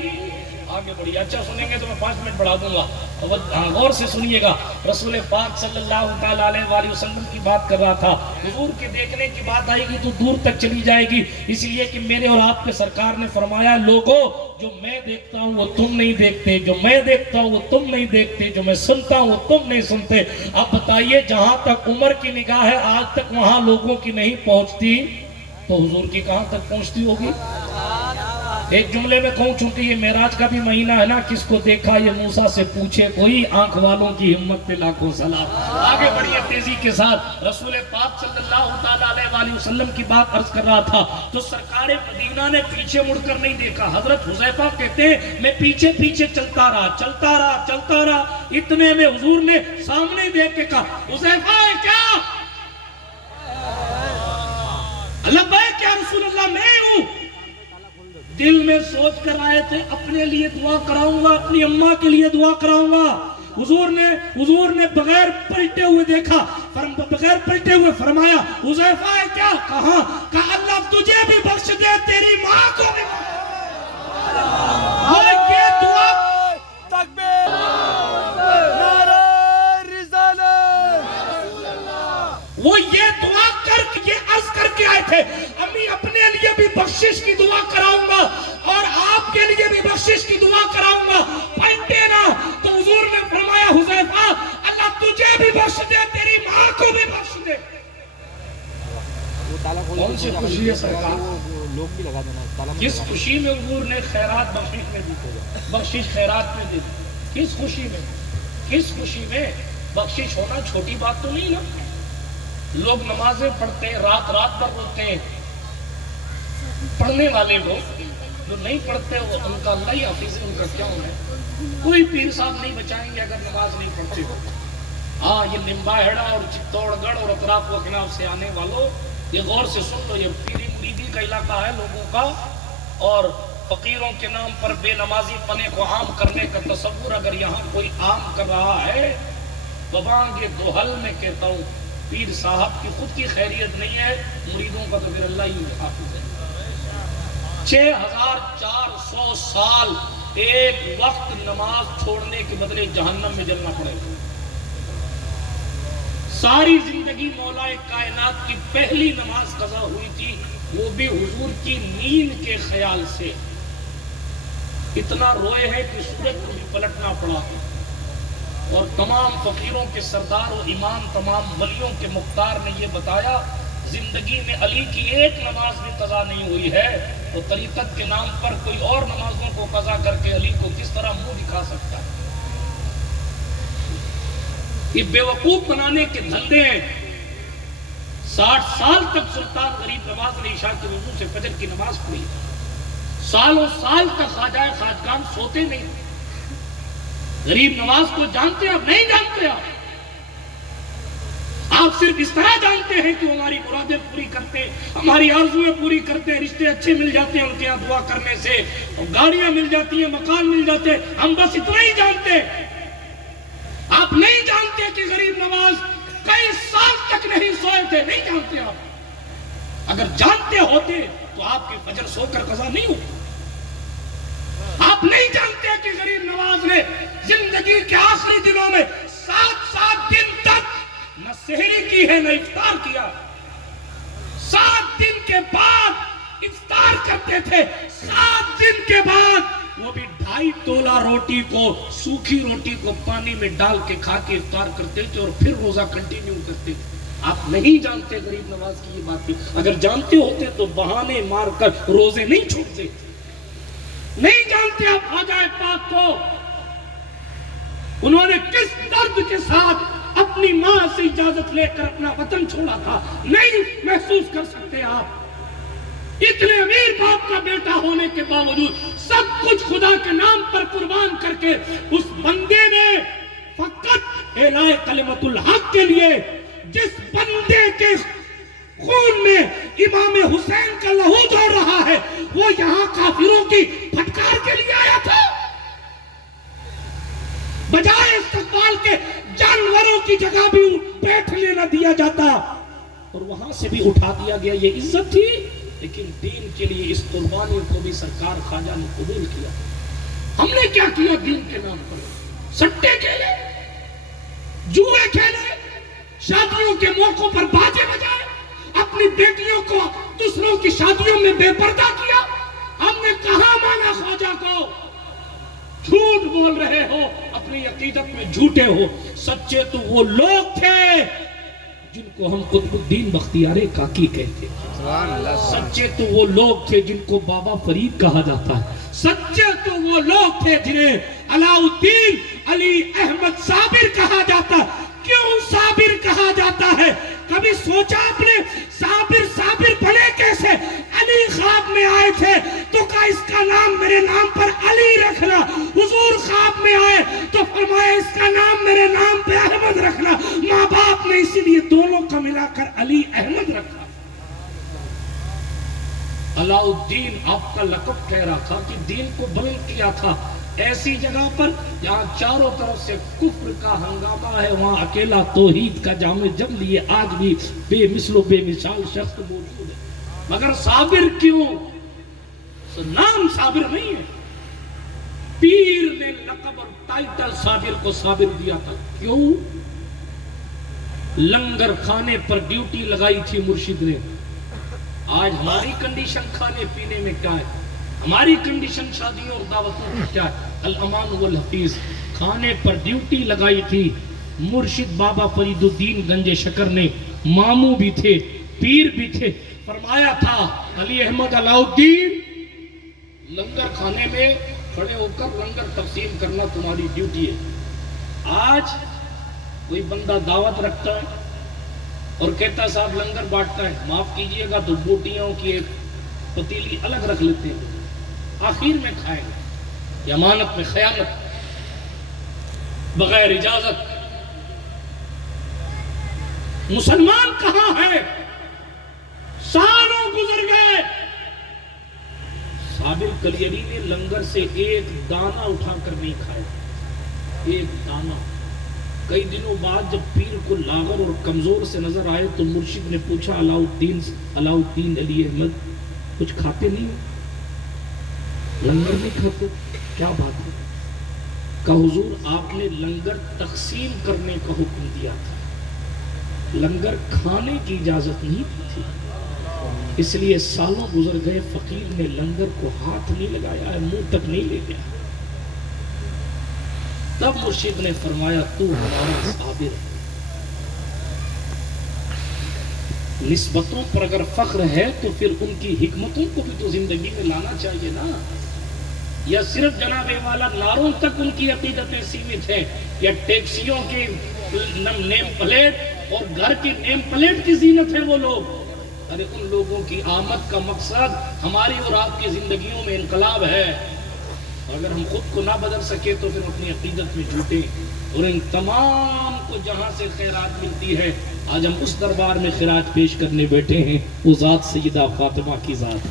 آگے بڑھیے، اچھا سنیں گے تو میں 5 منٹ بڑھا دوں گا، غور سے سنیے گا۔ رسول پاک صلی اللہ تعالیٰ علیہ وآلہ وسلم کی بات کر رہا تھا، حضور کے دیکھنے کی بات آئے گی تو دور تک چلی جائے گی، اس لیے کہ میرے اور آپ کے سرکار نے فرمایا لوگوں جو میں دیکھتا ہوں وہ تم نہیں دیکھتے، جو میں دیکھتا ہوں وہ تم نہیں دیکھتے، جو میں سنتا ہوں وہ تم نہیں سنتے۔ اب بتائیے جہاں تک عمر کی نگاہ ہے آج تک وہاں لوگوں کی نہیں پہنچتی تو حضور کی کہاں تک پہنچتی ہوگی؟ ایک جملے میں کہوں چونکہ یہ معراج کا بھی مہینہ ہے نا، کس کو دیکھا یہ موسیٰ سے پوچھے کوئی، آنکھ والوں کی ہمت پہ لاکھوں سلام۔ آگے بڑھیے تیزی کے ساتھ، رسول پاک صلی اللہ تعالیٰ علیہ وآلہ وسلم کی بات عرض کر رہا تھا تو سرکار مدینہ نے پیچھے مڑ کر نہیں دیکھا۔ حضرت حذیفہ کہتے ہیں میں پیچھے پیچھے چلتا رہا، اتنے میں حضور نے سامنے دیکھ کے کہا حذیفہ کیا؟ لبیک یا رسول اللہ، میں ہوں۔ دل میں سوچ کر آئے تھے اپنے لیے دعا کراؤں گا، اپنی اماں کے لیے دعا کراؤں گا۔ حضور نے بغیر پلٹے ہوئے دیکھا، بغیر پلٹے ہوئے فرمایا حذیفہ کیا؟ کہا اللہ تجھے بھی بخش دے، تیری ماں کو بھی بخش دے۔ یہ دعا تکبیر، نعرہ رسالت، وہ یہ دعا کر کے یہ عرض کر کے آئے تھے امی اپنے لیے بھی بخشش کی دعا کراؤں گا اور آپ کے لیے بھی بخشش کی دعا کراؤں گا، پلٹے نہ۔ تو حضور نے فرمایا حذیفہ اللہ تجھے بھی بخش دے، تیری ماں کو بھی بخش دے۔ کون سی خوشی ہے سرکار؟ کس خوشی میں حضور نے خیرات بخشش میں دی، بخشش خیرات میں دی؟ کس خوشی میں؟ کس خوشی میں؟ بخشش ہونا چھوٹی بات تو نہیں نا۔ لوگ نمازیں پڑھتے ہیں، رات بھر روتے ہیں، پڑھنے والے لوگ جو نہیں پڑھتے وہ ان کا اللہ ہی حافظ ہے، ان کا کیا ہونا ہے؟ کوئی پیر صاحب نہیں بچائیں گے اگر نماز نہیں پڑھتے ہو۔ ہاں یہ لمبا ہیڑا اور چتوڑ گڑھ اور اطراف و اکناف سے آنے والوں یہ غور سے سن لو، یہ پیری مریدی کا علاقہ ہے لوگوں کا، اور فقیروں کے نام پر بے نمازی پنے کو عام کرنے کا تصور اگر یہاں کوئی عام کر رہا ہے ببانگے دوحل میں کہتا ہوں پیر صاحب کی خود کی خیریت نہیں ہے، مریدوں کا تو پھر اللہ ہی حافظ ہے۔ 6400 سال ایک وقت نماز چھوڑنے کے بدلے جہنم میں جلنا پڑے گا۔ ساری زندگی مولا کائنات کی پہلی نماز قضا ہوئی تھی، وہ بھی حضور کی نیند کے خیال سے۔ اتنا روئے ہے کہ سورج کو بھی پلٹنا پڑا، اور تمام فقیروں کے سردار و امام، تمام ولیوں کے مختار نے یہ بتایا زندگی میں علی کی ایک نماز بھی قضا نہیں ہوئی ہے، تو طریقت کے نام پر کوئی اور نمازوں کو قضا کر کے علی کو کس طرح منہ دکھا سکتا ہے؟ یہ بیوقوف بنانے کے دھندے ہیں۔ 60 سال تک سلطان غریب نواز نے عشاء کے وضو سے فجر کی نماز پڑھی، سالوں سال تک خواجہ خواجگان سوتے نہیں۔ غریب نواز کو جانتے آپ نہیں جانتے؟ آپ صرف اس طرح جانتے ہیں کہ وہ ہماری مرادیں پوری کرتے، ہماری آرزویں پوری کرتے، رشتے اچھے مل جاتے ہیں ان کے یہاں دعا کرنے سے، گاڑیاں مل جاتی ہیں، مکان مل جاتے ہیں، ہم بس اتنا ہی جانتے۔ آپ نہیں جانتے کہ غریب نواز کئی جانتے؟ نہیں جانتے آپ. اگر جانتے ہوتے تو آپ کی فجر سو کر قضا نہیں ہوتی. آپ نہیں جانتے کہ غریب نواز نے زندگی کے آخری دنوں میں 7 دن تک نہ سحری کی ہے نہ افطار کیا. 7 دن کے بعد افطار کرتے تھے. 7 دن کے بعد وہ بھی 2.5 تولہ روٹی کو, سوکھی روٹی کو پانی میں ڈال کے کھا کے افطار کرتے تھے اور پھر روزہ کنٹینیو کرتے تھے. آپ نہیں جانتے غریب نواز کی یہ بات بھی. اگر جانتے ہوتے تو بہانے مار کر روزے نہیں چھوڑتے. نہیں جانتے آپ خواجہ پاک کو انہوں نے کس درد کے ساتھ اپنی ماں سے اجازت لے کر اپنا وطن چھوڑا تھا. نہیں محسوس کر سکتے آپ. اتنے امیر باپ کا بیٹا ہونے کے باوجود سب کچھ خدا کے نام پر قربان کر کے اس بندے نے فقط اعلاء کلمت الحق کے لیے, جس بندے کے خون میں امام حسین کا لہو دوڑ رہا ہے, وہ یہاں کافروں کی پھٹکار کے لیے آیا تھا. بجائے استقبال کے جانوروں کی جگہ بھی بیٹھنے نہ دیا جاتا اور وہاں سے بھی اٹھا دیا گیا. یہ عزت تھی, لیکن دین کے لیے اس قربانی کو بھی سرکار خواجہ نے قبول کیا. ہم نے کیا کیا دین کے نام پر؟ سٹے کھیلے, جوئے کھیلے, شادیوں کے موقعوں پر باجے بجائے, اپنی بیٹیوں کو دوسروں کی شادیوں میں بے پردہ کیا. ہم نے کہاں مانا خواجہ کو؟ جھوٹ بول رہے ہو, اپنی عقیدت میں جھوٹے ہو. سچے تو وہ لوگ تھے جن کو ہم قطب الدین بختیار کاکی کہتے ہیں. سچے تو وہ لوگ تھے جن کو بابا فرید کہا جاتا ہے. سچے تو وہ لوگ تھے جنہیں علاء الدین علی احمد صابر کہا جاتا ہے. کیوں صابر کہا جاتا ہے؟ کبھی سوچا آپ نے صابر بنے کیسے؟ علی خواب میں آئے تھے تو کہا اس کا نام میرے نام پر علی رکھنا. حضور خواب میں آئے تو فرمایا اس کا نام میرے نام پہ احمد رکھنا. ماں باپ نے اسی لیے دونوں کا ملا کر علی احمد رکھا. علاء الدین آپ کا لقب ٹھہرا تھا کہ دین کو بلند کیا تھا ایسی جگہ پر جہاں چاروں طرف سے کفر کا ہنگامہ ہے, وہاں اکیلا توحید کا جام جم لیے آج بھی بے مثل و بے مثال شخص موجود ہے. مگر صابر کیوں؟ نام صابر نہیں ہے. پیر نے لقب اور ٹائٹل صابر کو صابر دیا تھا. کیوں؟ لنگر کھانے پر ڈیوٹی لگائی تھی مرشد نے. آج ہماری کنڈیشن کھانے پینے میں کیا ہے؟ ہماری کنڈیشن شادیوں اور دعوتوں میں کیا ہے؟ الامان والحفیظ. کھانے پر ڈیوٹی لگائی تھی مرشد بابا فرید الدین گنج شکر نے. ماموں بھی تھے, پیر بھی تھے. فرمایا تھا علی احمد علاء الدین, لنگر کھانے میں کھڑے ہو کر لنگر تقسیم کرنا تمہاری ڈیوٹی ہے. آج کوئی بندہ دعوت رکھتا ہے اور کہتا ہے صاحب لنگر بانٹتا ہے, معاف کیجئے گا تو بوٹیوں کی ایک پتیلی الگ رکھ لیتے ہیں, آخر میں کھائیں گے. یہ امانت میں خیانت, بغیر اجازت. مسلمان کہاں ہے؟ سالوں گزر گئے. صابر کلیری نے لنگر سے ایک دانہ اٹھا کر نہیں کھایا, ایک دانہ. کئی دنوں بعد جب پیر کو لاغر اور کمزور سے نظر آئے تو مرشد نے پوچھا علاء الدین علی احمد کچھ کھاتے نہیں ہو؟ لنگر نہیں کھاتے؟ کیا بات ہے؟ کہ حضور آپ نے لنگر تقسیم کرنے کا حکم دیا تھا, لنگر کھانے کی اجازت نہیں دی تھی. اس لیے سالوں گزر گئے, فقیر نے لنگر کو ہاتھ نہیں لگایا ہے, منہ تک نہیں لے گیا. تب مرشد نے فرمایا تو ہمارا صابر ہے. نسبتوں پر اگر فخر ہے تو پھر ان کی حکمتوں کو بھی تو زندگی میں لانا چاہیے نا. یا صرف جناب والا ناروں تک ان کی عقیدتیں سیمت ہیں, یا ٹیکسیوں کی نیم پلیٹ اور گھر کی نیم پلیٹ کی زینت ہے وہ لوگ. ارے ان لوگوں کی آمد کا مقصد ہماری اور آپ کی زندگیوں میں انقلاب ہے. اگر ہم خود کو نہ بدل سکے تو پھر اپنی عقیدت میں جھوٹے. اور ان تمام کو جہاں سے خیرات ملتی ہے, آج ہم اس دربار میں خراج پیش کرنے بیٹھے ہیں, وہ ذات سیدہ فاطمہ کی ذات.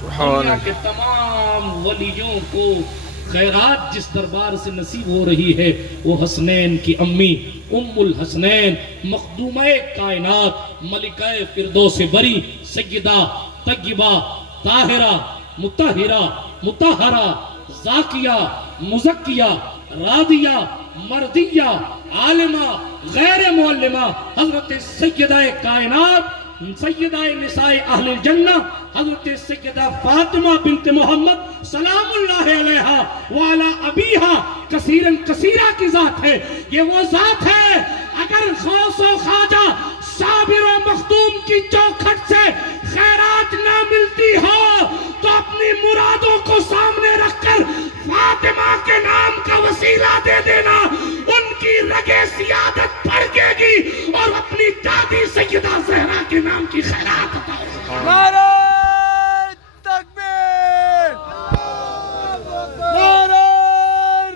دنیا کے تمام ولیوں کو خیرات جس دربار سے نصیب ہو رہی ہے وہ حسنین کی امی ام الحسنین مخدومہ کائنات ملکہ فردوس بری سیدہ طیبہ طاہرہ مطہرہ مطہرہ زاکیہ مزکیہ راضیہ مردیہ عالمہ غیر معلمہ حضرت سیدہ کائنات سیدہ نساء اہل الجنہ حضرت سیدہ فاطمہ بنت محمد سلام اللہ علیہا وعلا ابیہا کثیراً کثیرہ کی ذات ہے. یہ وہ ذات ہے اگر غوث و خواجہ صابر و مخدوم کی چوکھٹ سے خیرات نہ ملتی ہو تو اپنی مرادوں کو سامنے رکھ کر فاطمہ کے نام کا وسیلہ دے دینا. ان کی رگے سیادت بڑھ گے گی اور اپنی دادی سیدہ زہرا کے نام کی خیرات عطا ہوگی. نعرہ تکبیر، نعرہ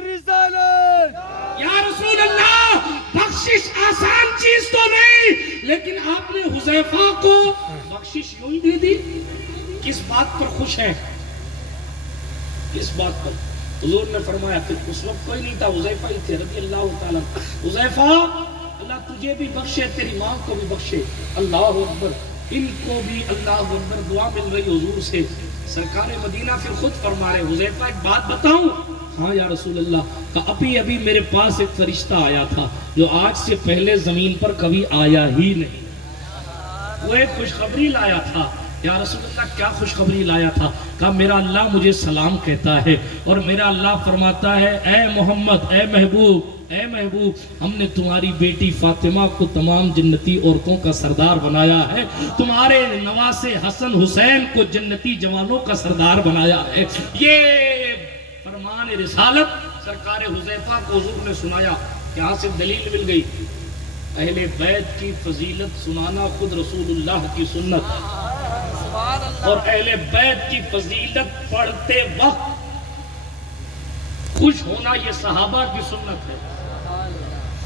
رسالت. یا رسول اللہ بخشش آسان چیز تو نہیں، لیکن آپ نے حذیفہ کو بخشش یوں ہی دے دی. کس بات پر خوش ہیں؟ کس بات پر؟ حضور نے فرمایا کہ اس وقت کوئی نہیں تھا، حذیفہ ہی تھے رضی اللہ تعالیٰ. حذیفہ اللہ تجھے بھی بخشے، تیری ماں کو بھی بخشے. اللہ اکبر. ان کو بھی اللہ اکبر دعا مل رہی حضور سے. سرکار مدینہ پھر خود فرما رہے حذیفہ ایک بات بتاؤں؟ ہاں یا رسول اللہ. کہ ابھی میرے پاس ایک فرشتہ آیا تھا جو آج سے پہلے زمین پر کبھی آیا ہی نہیں. وہ ایک خوشخبری لایا تھا. یا رسول اللہ کیا خوشخبری لایا تھا؟ کہا میرا اللہ مجھے سلام کہتا ہے اور میرا اللہ فرماتا ہے اے محمد، اے محبوب، ہم نے تمہاری بیٹی فاطمہ کو تمام جنتی عورتوں کا سردار بنایا ہے، تمہارے نواسے حسن حسین کو جنتی جوانوں کا سردار بنایا ہے. یہ فرمان رسالت سرکار حذیفہ کو حضور نے سنایا. یہاں سے دلیل مل گئی اہل بیت کی فضیلت سنانا خود رسول اللہ کی سنت، اور اہل بیت کی فضیلت پڑھتے وقت خوش ہونا یہ صحابہ کی سنت ہے،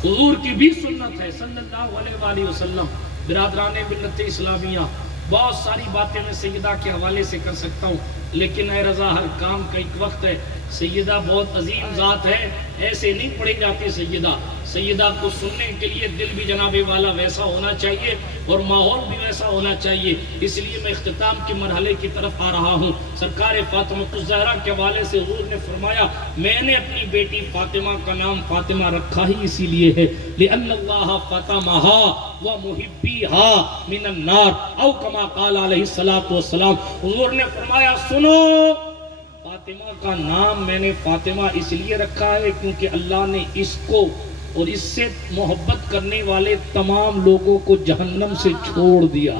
حضور کی بھی سنت ہے صلی اللہ علیہ وآلہ وسلم. برادران ملت اسلامیہ بہت ساری باتیں میں سیدہ کے حوالے سے کر سکتا ہوں، لیکن اے رضا ہر کام کا ایک وقت ہے. سیدہ بہت عظیم ذات ہے، ایسے نہیں پڑھی جاتی سیدہ. سیدہ کو سننے کے لیے دل بھی جناب والا ویسا ہونا چاہیے اور ماحول بھی ویسا ہونا چاہیے. اس لیے میں اختتام کے مرحلے کی طرف آ رہا ہوں. سرکار فاطمہ الزہرا کے حوالے سے حضور نے فرمایا میں نے اپنی بیٹی فاطمہ کا نام فاطمہ رکھا ہی اسی لیے ہے لِأَنَّ اللَّهَ فَاطَمَهَا وَمُحِبِّهَا مِنَ النَّارِ او کما قال علیہ الصلوۃ والسلام. حضور نے فرمایا سنو، فاطمہ کا نام میں نے فاطمہ اس لیے رکھا ہے کیونکہ اللہ نے اس کو اور اس سے محبت کرنے والے تمام لوگوں کو جہنم سے چھوڑ دیا.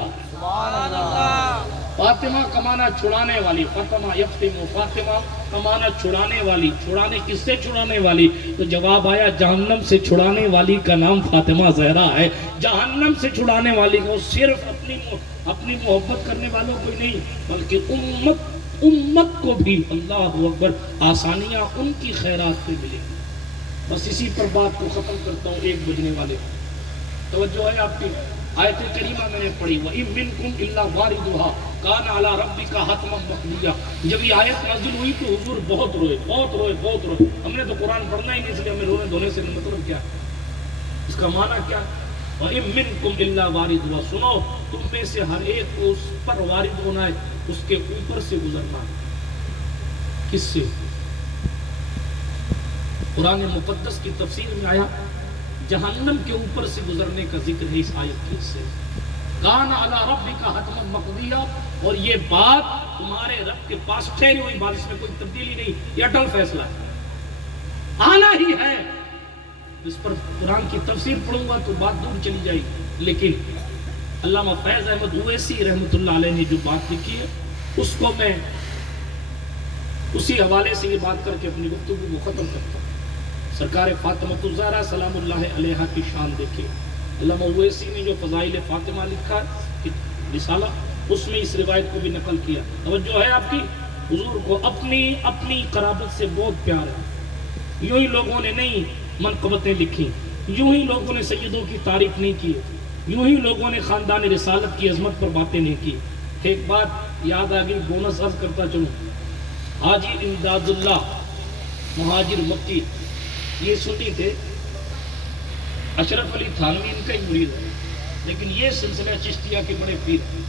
فاطمہ کمانا چھڑانے والی، فاطمہ یفتم، فاطمہ کمانا چھڑانے والی. چھڑانے کس سے چھڑانے والی؟ تو جواب آیا جہنم سے چھڑانے والی کا نام فاطمہ زہرا ہے. جہنم سے چھڑانے والی کو صرف اپنی محبت کرنے والوں کو نہیں بلکہ امت کو بھی اللہ اکبر آسانیاں ان کی خیرات پہ ملے. بس اسی پر بات کو ختم کرتا ہوں. 1 بجنے والے توجہ ہے آپ کی. آیت کریمہ میں نے پڑھی وَإِن مِّنكُمْ إِلَّا وَارِدُهَا كَانَ عَلَىٰ رَبِّكَ حَتْمًا مَّقْضِيًّا. جب یہ آیت نازل ہوئی تو حضور بہت روئے. ہم نے تو قرآن پڑھنا ہی نہیں، اس لیے ہمیں رونے دھونے سے مطلب کیا، اس کا معنی کیا؟ وَإِن مِّنكُمْ إِلَّا وَارِدُهَا. سنو، تم میں سے ہر ایک کو اس پر وارد ہونا ہے، اس کے اوپر سے گزرنا. کس سے؟ قرآن مقدس کی تفسیر میں آیا جہنم کے اوپر سے گزرنے کا ذکر ہے اس آیت کے سے. کان علی ربک حتما مقضیہ. اور یہ بات تمہارے رب کے پاس ٹھہری ہوئی بات، اس میں کوئی تبدیلی نہیں، یہ اٹل فیصلہ ہے، آنا ہی ہے. اس پر قرآن کی تفسیر پڑھوں گا تو بات دور چلی جائے گی، لیکن علامہ فیض احمد اویسی رحمۃ اللہ علیہ نے جو بات لکھی ہے اس کو میں اسی حوالے سے یہ بات کر کے اپنی گفتگو کو ختم کرتا ہوں. سرکار فاطمہ الزہرا سلام اللہ علیہا کی شان دیکھے. علامہ اویسی نے جو فضائل فاطمہ لکھا رسالہ، اس میں اس روایت کو بھی نقل کیا. توجہ ہے آپ کی. حضور کو اپنی قرابت سے بہت پیار ہے. یوں ہی لوگوں نے نہیں منقبتیں لکھی، یوں ہی لوگوں نے سیدوں کی تعریف نہیں کی، یوں ہی لوگوں نے خاندان رسالت کی عظمت پر باتیں نہیں کی. ایک بات یاد آ گئی، بونس عرض کرتا چلوں. حاجی امداد اللہ مہاجر مکی یہ سنی تھے، اشرف علی تھانوی ان کا ہی مرید ہے، لیکن یہ سلسلہ چشتیہ کے بڑے پیر ہیں،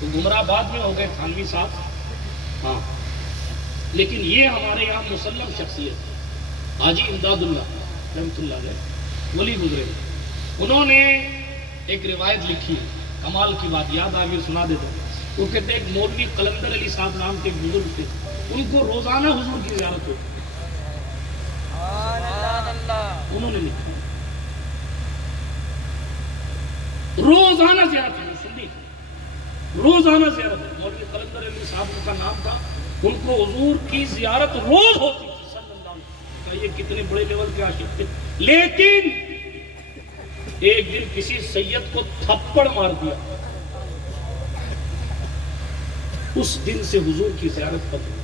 تو گمراہ بعد میں ہو گئے تھانوی صاحب، ہاں، لیکن یہ ہمارے یہاں مسلم شخصیت حاجی امداد اللہ رحمۃ اللہ علیہ ولی گزرے، انہوں نے ایک روایت لکھی، کمال کی بات، یاد آگے سنا دیتا ہوں۔ وہ کہتے ہیں ایک مولوی قلندر علی صاحب نام کے بزرگ تھے، ان کو روزانہ حضور کی زیارت ہوتی، انہوں نے لکھا روزانہ زیارت ہے، سنی روزانہ زیارت ہے، مولوی قلندر علی صاحب ان کا نام تھا، ان کو حضور کی زیارت روز ہوتی تھی صلی اللہ علیہ وسلم، یہ کتنے بڑے لیول کے عاشق تھے، لیکن ایک دن کسی سید کو تھپڑ مار دیا، اس دن سے حضور کی زیارت بند ہوئی،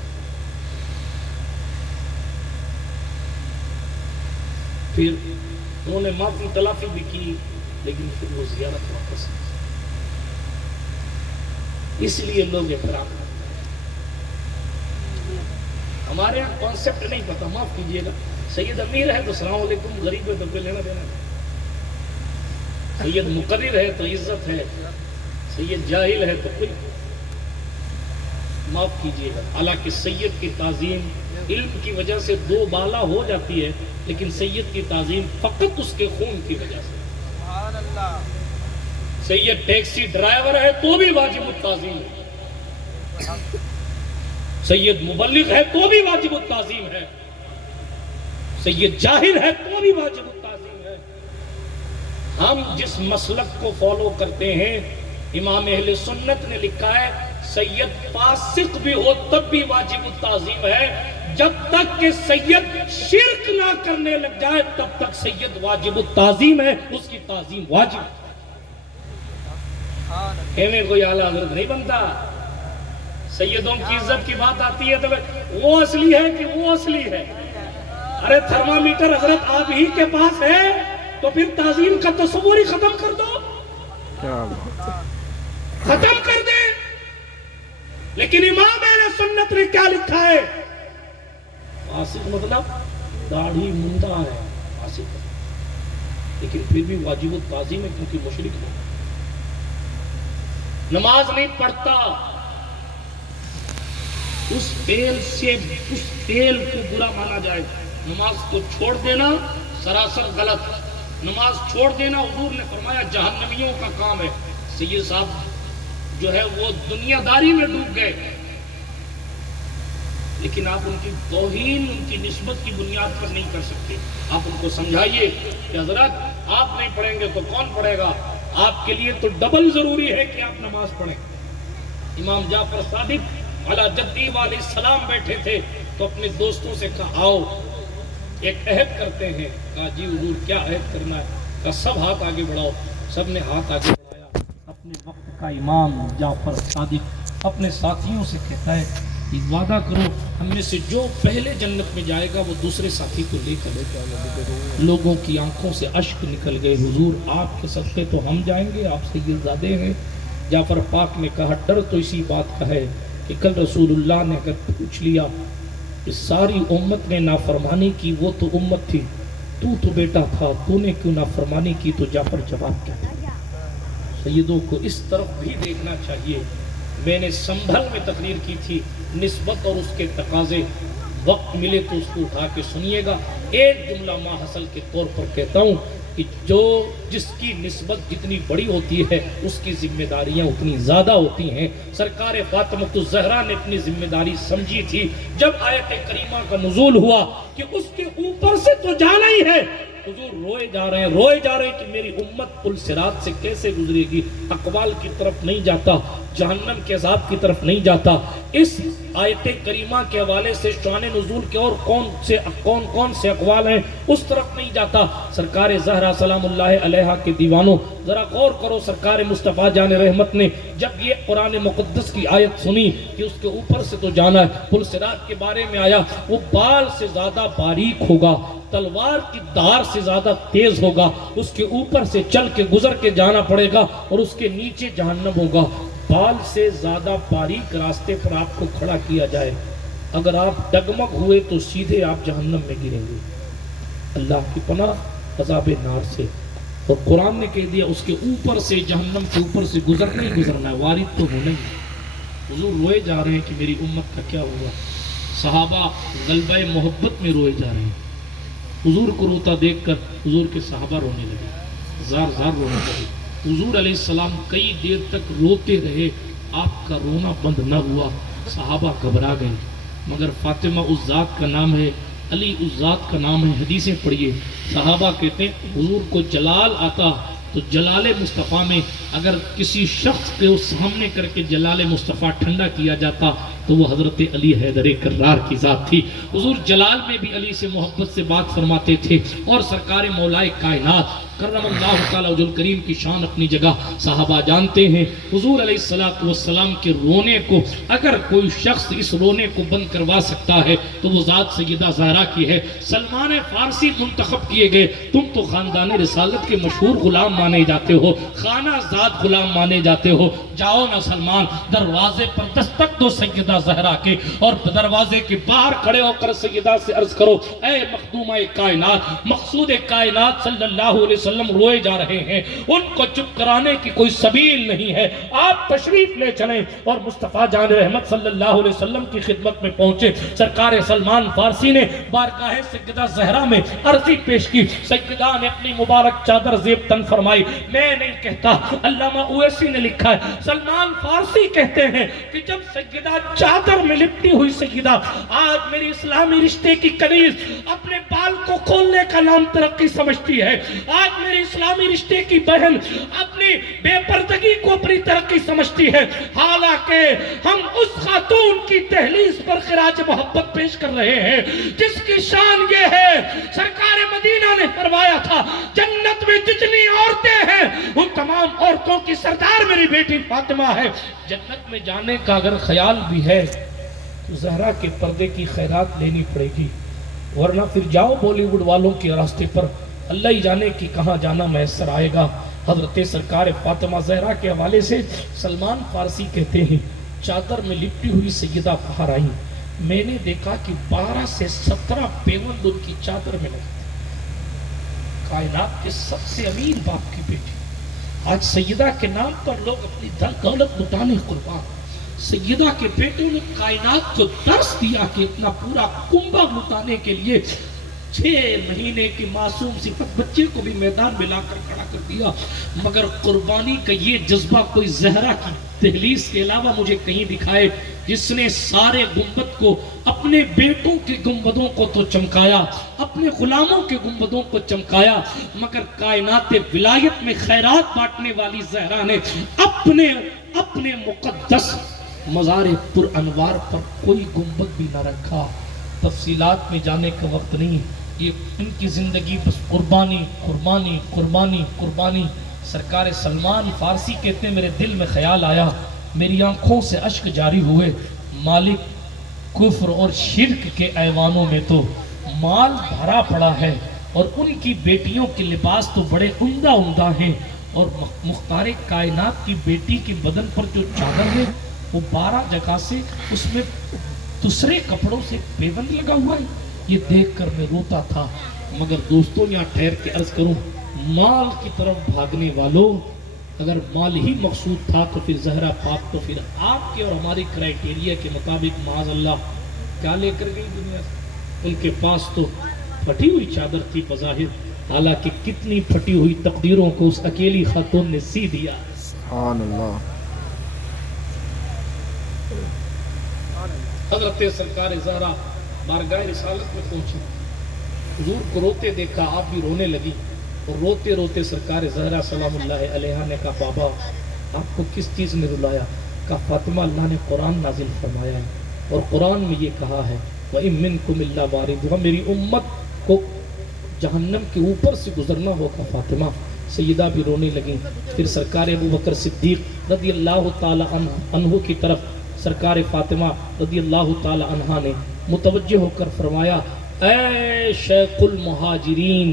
پھر انہوں نے معافی تلافی بھی کی، لیکن پھر وہ زیارت واپس نہیں، اس لیے لوگ احترام کرتے ہیں۔ ہمارے یہاں کانسیپٹ نہیں پتا، معاف کیجئے گا، سید امیر ہے تو السلام علیکم، غریب ہے تو کوئی لینا دینا نہیں، سید مقرر ہے تو عزت ہے، سید جاہل ہے تو کوئی، معاف کیجئے گا، حالانکہ سید کی تعظیم علم کی وجہ سے دو بالا ہو جاتی ہے، لیکن سید کی تعظیم فقط اس کے خون کی وجہ سے، سید ٹیکسی ڈرائیور ہے تو بھی واجب التعظیم ہے، سید مبلغ ہے تو بھی واجب التعظیم ہے، سید جاہل ہے تو بھی واجب التعظیم ہے۔ ہم جس مسلک کو فالو کرتے ہیں، امام اہل سنت نے لکھا ہے سید فاسق بھی ہو تب بھی واجب التعظیم ہے، جب تک کہ سید شرک نہ کرنے لگ جائے تب تک سید واجب التعظیم ہے، اس کی تعظیم واجب ہے۔ ہمیں کوئی اعلیٰ حضرت نہیں بنتا، سیدوں کی عزت کی بات آتی ہے تو وہ اصلی ہے کہ وہ اصلی ہے، ارے تھرمامیٹر حضرت آپ ہی کے پاس ہے تو پھر تعظیم کا تصور ہی ختم کر دو، ختم کر دیں۔ لیکن امام اہل سنت نے کیا لکھا ہے؟ فاسق مطلب داڑھی منڈا ہے، فاسق، لیکن پھر بھی واجب التعظیم ہے کیونکہ مشرک ہے، نماز نہیں پڑھتا، اس فعل کو برا مانا جائے، نماز کو چھوڑ دینا سراسر غلط، نماز چھوڑ دینا حضور نے فرمایا جہنمیوں کا کام ہے۔ سید صاحب جو ہے وہ دنیا داری میں ڈوب گئے، لیکن آپ ان کی توہین ان کی نسبت کی بنیاد پر نہیں کر سکتے، آپ ان کو سمجھائیے کہ حضرت آپ نہیں پڑھیں گے تو کون پڑھے گا، آپ کے لیے تو ڈبل ضروری ہے کہ آپ نماز پڑھیں۔ امام جعفر صادق علی جدی علیہ السلام بیٹھے تھے تو اپنے دوستوں سے کہا آؤ ایک عہد کرتے ہیں، کہا جی حضور کیا عہد کرنا ہے، کہا سب ہاتھ آگے بڑھاؤ، سب نے ہاتھ آگے بڑھایا، اپنے وقت کا امام جعفر صادق اپنے ساتھیوں سے کہتا ہے وعدہ کرو ہم میں سے جو پہلے جنت میں جائے گا وہ دوسرے ساتھی کو لے کر، لوگوں کی آنکھوں سے اشک نکل گئے، حضور آپ کے صدقے تو ہم جائیں گے، آپ سید زادے ہیں۔ جعفر پاک نے کہا ڈر تو اسی بات کا ہے کہ کل رسول اللہ نے اگر پوچھ لیا کہ ساری امت نے نافرمانی کی، وہ تو امت تھی، تو بیٹا تھا، تو نے کیوں نافرمانی کی، تو جعفر جواب کیا تھا؟ سیدوں کو اس طرف بھی دیکھنا چاہیے۔ میں نے سنبھل میں تقریر کی تھی، نسبت اور اس کے تقاضے، وقت ملے تو اس کو اٹھا کے سنیے گا۔ ایک جملہ ماحصل کے طور پر کہتا ہوں کہ جس کی نسبت جتنی بڑی ہوتی ہے اس کی ذمہ داریاں اتنی زیادہ ہوتی ہیں۔ سرکار فاطمۃ الزہرا نے اپنی ذمہ داری سمجھی تھی، جب آیت کریمہ کا نزول ہوا کہ اس کے اوپر سے تو جانا ہی ہے، حضور روئے جا رہے ہیں کہ میری امت پل صراط سے کیسے گزرے گی، اقوال کی طرف نہیں جاتا، جہنم کے عذاب کی طرف نہیں جاتا۔ اس آیت کریمہ کے حوالے سے شان نزول کے اور کون سے اقوال ہیں اس طرف نہیں جاتا۔ سرکار زہرا سلام اللہ علیہا کے دیوانوں ذرا غور کرو، سرکار مصطفیٰ جان رحمت نے جب یہ قرآن مقدس کی آیت سنی کہ اس کے اوپر سے تو جانا ہے، پل صراط کے بارے میں آیا وہ بال سے زیادہ باریک ہوگا، تلوار کی دھار سے زیادہ تیز ہوگا، اس کے اوپر سے چل کے گزر کے جانا پڑے گا اور اس کے نیچے جہنم ہوگا۔ بال سے زیادہ باریک راستے پر آپ کو کھڑا کیا جائے، اگر آپ ڈگمگ ہوئے تو سیدھے آپ جہنم میں گریں گے۔ اللہ کی پناہ عذاب نار سے، اور قرآن نے کہہ دیا اس کے اوپر سے، جہنم کے اوپر سے گزرنا ہی گزرنا ہے، وارد تو ہونا ہی۔ حضور روئے جا رہے ہیں کہ میری امت کا کیا ہوا، صحابہ غلبہ محبت میں روئے جا رہے ہیں۔ حضور کو روتا دیکھ کر حضور کے صحابہ رونے لگے، زار زار رونے لگے۔ حضور علیہ السلام کئی دیر تک روتے رہے، آپ کا رونا بند نہ ہوا، صحابہ گھبرا گئے، مگر فاطمہ اس ذات کا نام ہے، علی اس ذات کا نام ہے۔ حدیثیں پڑھیے، صحابہ کہتے ہیں حضور کو جلال آتا تو جلال مصطفیٰ میں اگر کسی شخص کے سامنے کر کے جلال مصطفیٰ ٹھنڈا کیا جاتا تو وہ حضرت علی حیدر کرار کی ذات تھی۔ حضور جلال میں بھی علی سے محبت سے بات فرماتے تھے، اور سرکار مولا کائنات کرم اللہ تعالیٰ وجہ کریم کی شان اپنی جگہ صحابہ جانتے ہیں۔ حضور علیہ السلام کے رونے کو اگر کوئی شخص اس رونے کو بند کروا سکتا ہے تو وہ ذات سیدہ زہرا کی ہے۔ سلمان فارسی منتخب کیے گئے، تم تو خاندان رسالت کے مشہور غلام مانے جاتے ہو، خانہ زاد غلام مانے جاتے ہو، جاؤ نہ سلمان دروازے پر دستک دو سیدہ زہرا کے، اور دروازے کے باہر کھڑے ہو کر سیدہ سے عرض کرو اے مخدومہ کائنات، مقصود کائنات صلی اللہ علیہ وسلم روئے جا رہے ہیں، ان کو چپ کرانے کی کوئی سبیل نہیں ہے، آپ تشریف لے چلیں۔ اور مصطفیٰ جان رحمت صلی اللہ علیہ وسلم کی خدمت میں پہنچے، سرکار سلمان فارسی نے بارگاہ سیدہ زہرا میں عرضی پیش کی، سیدہ نے اپنی مبارک چادر زیب تن فرمائی۔ میں نہیں کہتا، علامہ اویسی نے لکھا ہے، سلمان فارسی کہتے ہیں کہ جب سیدہ چادر میں لپٹی ہوئی سیدہ آج میری اسلامی رشتے کی کنیز اپنے بال کو کھولنے کا نام ترقی سمجھتی ہے، آج میری اسلامی رشتے کی بہن اپنی بے پردگی کو اپنی ترقی سمجھتی ہے، حالانکہ ہم اس خاتون کی تحلیز پر خراج محبت پیش کر رہے ہیں جس کی شان یہ ہے، سرکار مدینہ نے فرمایا تھا جنت میں جتنی عورتیں ہیں ان تمام عورتوں کی سردار میری بیٹی فاطمہ ہے۔ جنت میں جانے کا اگر خیال بھی ہے تو زہرا کے پردے کی خیرات لینی پڑے گی، ورنہ پھر جاؤ بالی ووڈ والوں کے راستے پر، اللہ ہی جانے کی کہاں جانا میسر آئے گا۔ حضرت سرکار فاطمہ زہرا کے حوالے سے سلمان فارسی کہتے ہیں چادر میں لپٹی ہوئی سیدہ باہر آئیں، میں نے دیکھا کہ 12 سے 17 پیوند ان کی چادر میں لگے، کائنات کے سب سے امیر باپ کی بیٹی، آج سیدہ کے نام پر لوگ اپنی دولت لٹانے قربان، سیدہ کے بیٹے نے کائنات کو درس دیا کہ اتنا پورا کنبہ لٹانے کے لیے 6 مہینے کی معصوم صفت بچے کو بھی میدان میں لا کر کھڑا کر دیا، مگر قربانی کا یہ جذبہ کوئی زہرا کی دہلیز کے علاوہ مجھے کہیں دکھائے جس نے سارے گنبد کو، اپنے بیٹوں کے گنبدوں کو تو چمکایا، اپنے غلاموں کے گنبدوں کو چمکایا، مگر کائنات ولایت میں خیرات بانٹنے والی زہرا نے اپنے مقدس مزار پر انوار پر کوئی گنبد بھی نہ رکھا۔ تفصیلات میں جانے کا وقت نہیں، یہ ان کی زندگی بس قربانی قربانی قربانی قربانی۔ سرکار سلمان فارسی کہتے ہیں میرے دل میں خیال آیا، میری آنکھوں سے اشک جاری ہوئے، مالک کفر اور شرک کے ایوانوں میں تو مال بھرا پڑا ہے، اور ان کی بیٹیوں کے لباس تو بڑے عمدہ عمدہ ہیں، اور مختار کائنات کی بیٹی کے بدن پر جو چادر ہے وہ 12 جگہ سے اس میں دوسرے کپڑوں سے پیوند لگا ہوا ہے۔ یہ دیکھ کر میں روتا تھا، مگر دوستوں یہاں ٹھہر کے عرض کروں، مال کی طرف بھاگنے والوں، اگر مال ہی مقصود تھا تو پھر زہرا پاک تو پھر آپ کے اور ہماری کرائیٹیریا کے مطابق معاذ اللہ کیا لے کر گئی دنیا سے؟ ان کے پاس تو پھٹی ہوئی چادر تھی بظاہر، حالانکہ کتنی پھٹی ہوئی تقدیروں کو اس اکیلی خاتون نے سی دیا۔ سبحان اللہ۔ حضرت سرکار زہرا بارگاہ رسالت میں پہنچی، حضور کو روتے دیکھا، آپ بھی رونے لگی، اور روتے روتے سرکار زہرا سلام اللہ علیہا نے کہا بابا آپ کو کس چیز نے رلایا؟ کہا فاطمہ اللہ نے قرآن نازل فرمایا ہے، اور قرآن میں یہ کہا ہے وَإِن مِّنكُمْ إِلَّا وَارِدُهَا، میری امت کو جہنم کے اوپر سے گزرنا ہوگا۔ فاطمہ سیدہ بھی رونے لگیں۔ پھر سرکار ابوبکر صدیق رضی اللہ تعالی عنہ کی طرف سرکار فاطمہ رضی اللہ تعالی عنہ نے متوجہ ہو کر فرمایا اے شیخ المہاجرین،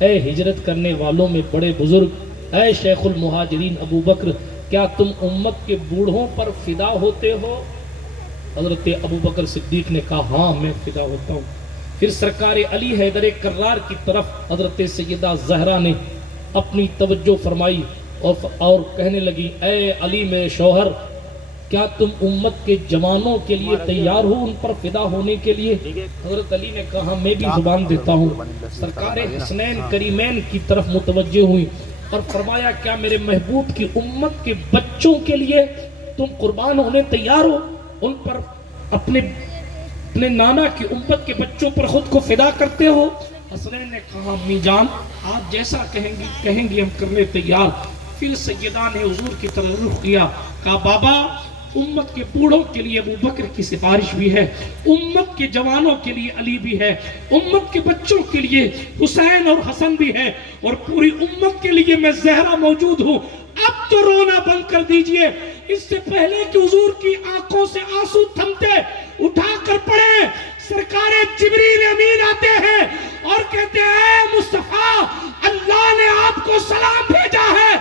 اے ہجرت کرنے والوں میں بڑے بزرگ، اے شیخ المہاجرین ابو بکر، کیا تم امت کے بوڑھوں پر فدا ہوتے ہو؟ حضرت ابو بکر صدیق نے کہا ہاں میں فدا ہوتا ہوں۔ پھر سرکار علی حیدر کرار کی طرف حضرت سیدہ زہرا نے اپنی توجہ فرمائی اور کہنے لگی اے علی میرے شوہر، کیا تم امت کے جوانوں کے لیے تیار ہو ان پر فدا ہونے کے لیے؟ حضرت علی نے کہا میں بھی زبان دیتا ہوں۔ سرکار حسنین کریمین کی طرف متوجہ ہوئی اور فرمایا کیا میرے محبوب کی امت کے بچوں کے لیے تم قربان ہونے تیار ہو؟ ان پر اپنے نانا کی امت کے بچوں پر خود کو فدا کرتے ہو؟ حسنین نے کہا امی جان آپ جیسا کہیں گی ہم کرنے تیار۔ پھر سیدہ نے حضور کی طرف رخ کیا، کہا بابا امت کے بوڑھوں کے لیے ابو بکر کی سفارش بھی ہے، امت کے جوانوں کے لیے علی بھی ہے، امت کے بچوں کے لیے حسین اور حسن بھی ہے، اور پوری امت کے لیے میں زہرا موجود ہوں۔ اب تو رونا بند کر دیجئے، اس سے پہلے کہ حضور کی آنکھوں سے آنسو تھمتے اٹھا کر پڑے سرکار جبریل امین آتے ہیں اور کہتے ہیں اے مصطفیٰ اللہ نے آپ کو سلام بھیجا ہے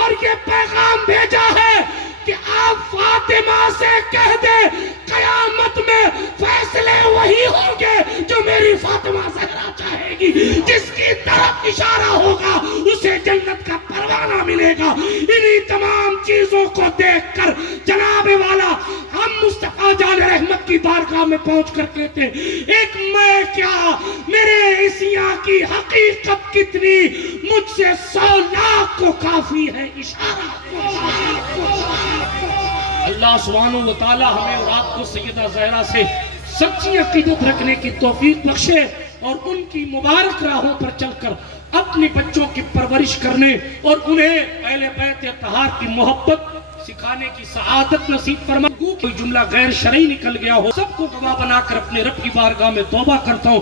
اور یہ پیغام بھیجا ہے کہ آپ فاطمہ سے کہہ دیں قیامت میں فیصلے وہی ہوں گے جو میری فاطمہ زہرا چاہے گی، جس کی طرف اشارہ ہوگا اسے جنت کا پروانہ ملے گا۔ انہی تمام چیزوں کو دیکھ کر جناب والا ہم مصطفیٰ جان رحمت کی بارگاہ میں پہنچ کر کہتے ہیں ایک میں کیا میرے عیسیٰ کی حقیقت کتنی، مجھ سے 100 لاکھ کو کافی ہے اشارہ۔ اللہ سبحانہ وتعالی ہمیں اور آپ کو سیدہ زہرا سے سچی عقیدت رکھنے کی توفیق بخشے اور ان کی مبارک راہوں پر چل کر اپنے بچوں کی پرورش کرنے اور انہیں اہل بیت اطہار کی محبت سکھانے کی سعادت نصیب فرما۔ کوئی جملہ غیر شرعی نکل گیا ہو سب کو گواہ بنا کر اپنے رب کی بارگاہ میں توبہ کرتا ہوں،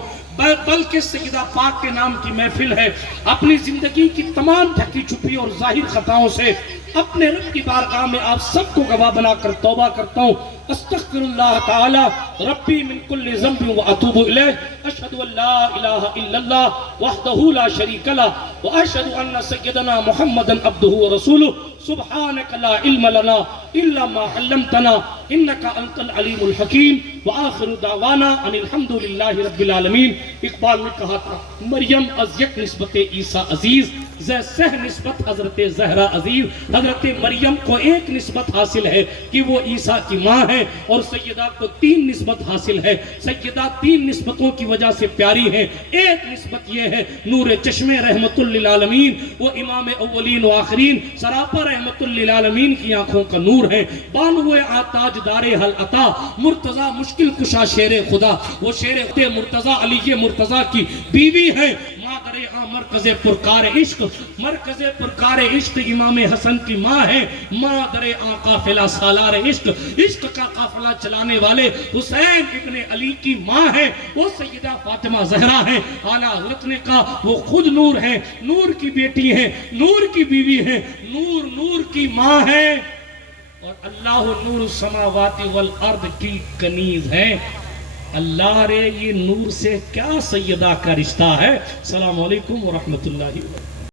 بلکہ سیدہ پاک کے نام کی محفل ہے، اپنی زندگی کی تمام ڈھکی چھپی اور ظاہر خطاؤں سے اپنے رب کی بارگاہ میں آپ سب کو گواہ بنا کر توبہ کرتا ہوں۔ استغفر اللہ تعالی ربی من کل ذنب واتوب الیہ، اشہد ان لا الہ الا اللہ وحدہ لا شریک لہ واشہد ان سیدنا محمدا عبدہ ورسولہ، سبحانک لا علم لنا الا ما علمتنا انک انت العلیم الحکیم، وآخر دعوانا ان الحمدللہ رب العالمین۔ اقبال نے کہا تھا مریم از یک نسبت عیسیٰ عزیز، زہ سہ نسبت حضرت زہرا عزیز۔ حضرت مریم کو ایک نسبت حاصل ہے کہ وہ عیسیٰ کی ماں ہے، اور سیدہ کو 3 نسبت حاصل ہے۔ سیدہ 3 نسبتوں کی وجہ سے پیاری ہے۔ ایک نسبت یہ ہے نور چشم رحمت للعالمین، وہ امام اولین و آخرین سراپا رحمت للعالمین کی آنکھوں کا نور ہے۔ بانو تاج دار حل عطا مرتضی مشکل کشا شیر خدا، وہ شیر مرتضی علی مرتضی کی بیوی ہے۔ مادر مرکز پرکار عشق، مرکز پرکار عشق امام حسن کی ماں ہے۔ مادر قافلہ سالار عشق، عشق کا قافلہ چلانے والے حسین ابن علی کی ماں ہے، وہ سیدہ فاطمہ زہرا ہے۔ اعلیٰ حضرت نے کہا وہ خود نور ہے، نور کی بیٹی ہے، نور کی بیوی ہے، نور نور کی ماں ہے، اور اللہ نور السماوات والارض کی کنیز ہے۔ اللہ رے یہ نور سے کیا سیدہ کا رشتہ ہے۔ السلام علیکم ورحمۃ اللہ وبرکاتہ۔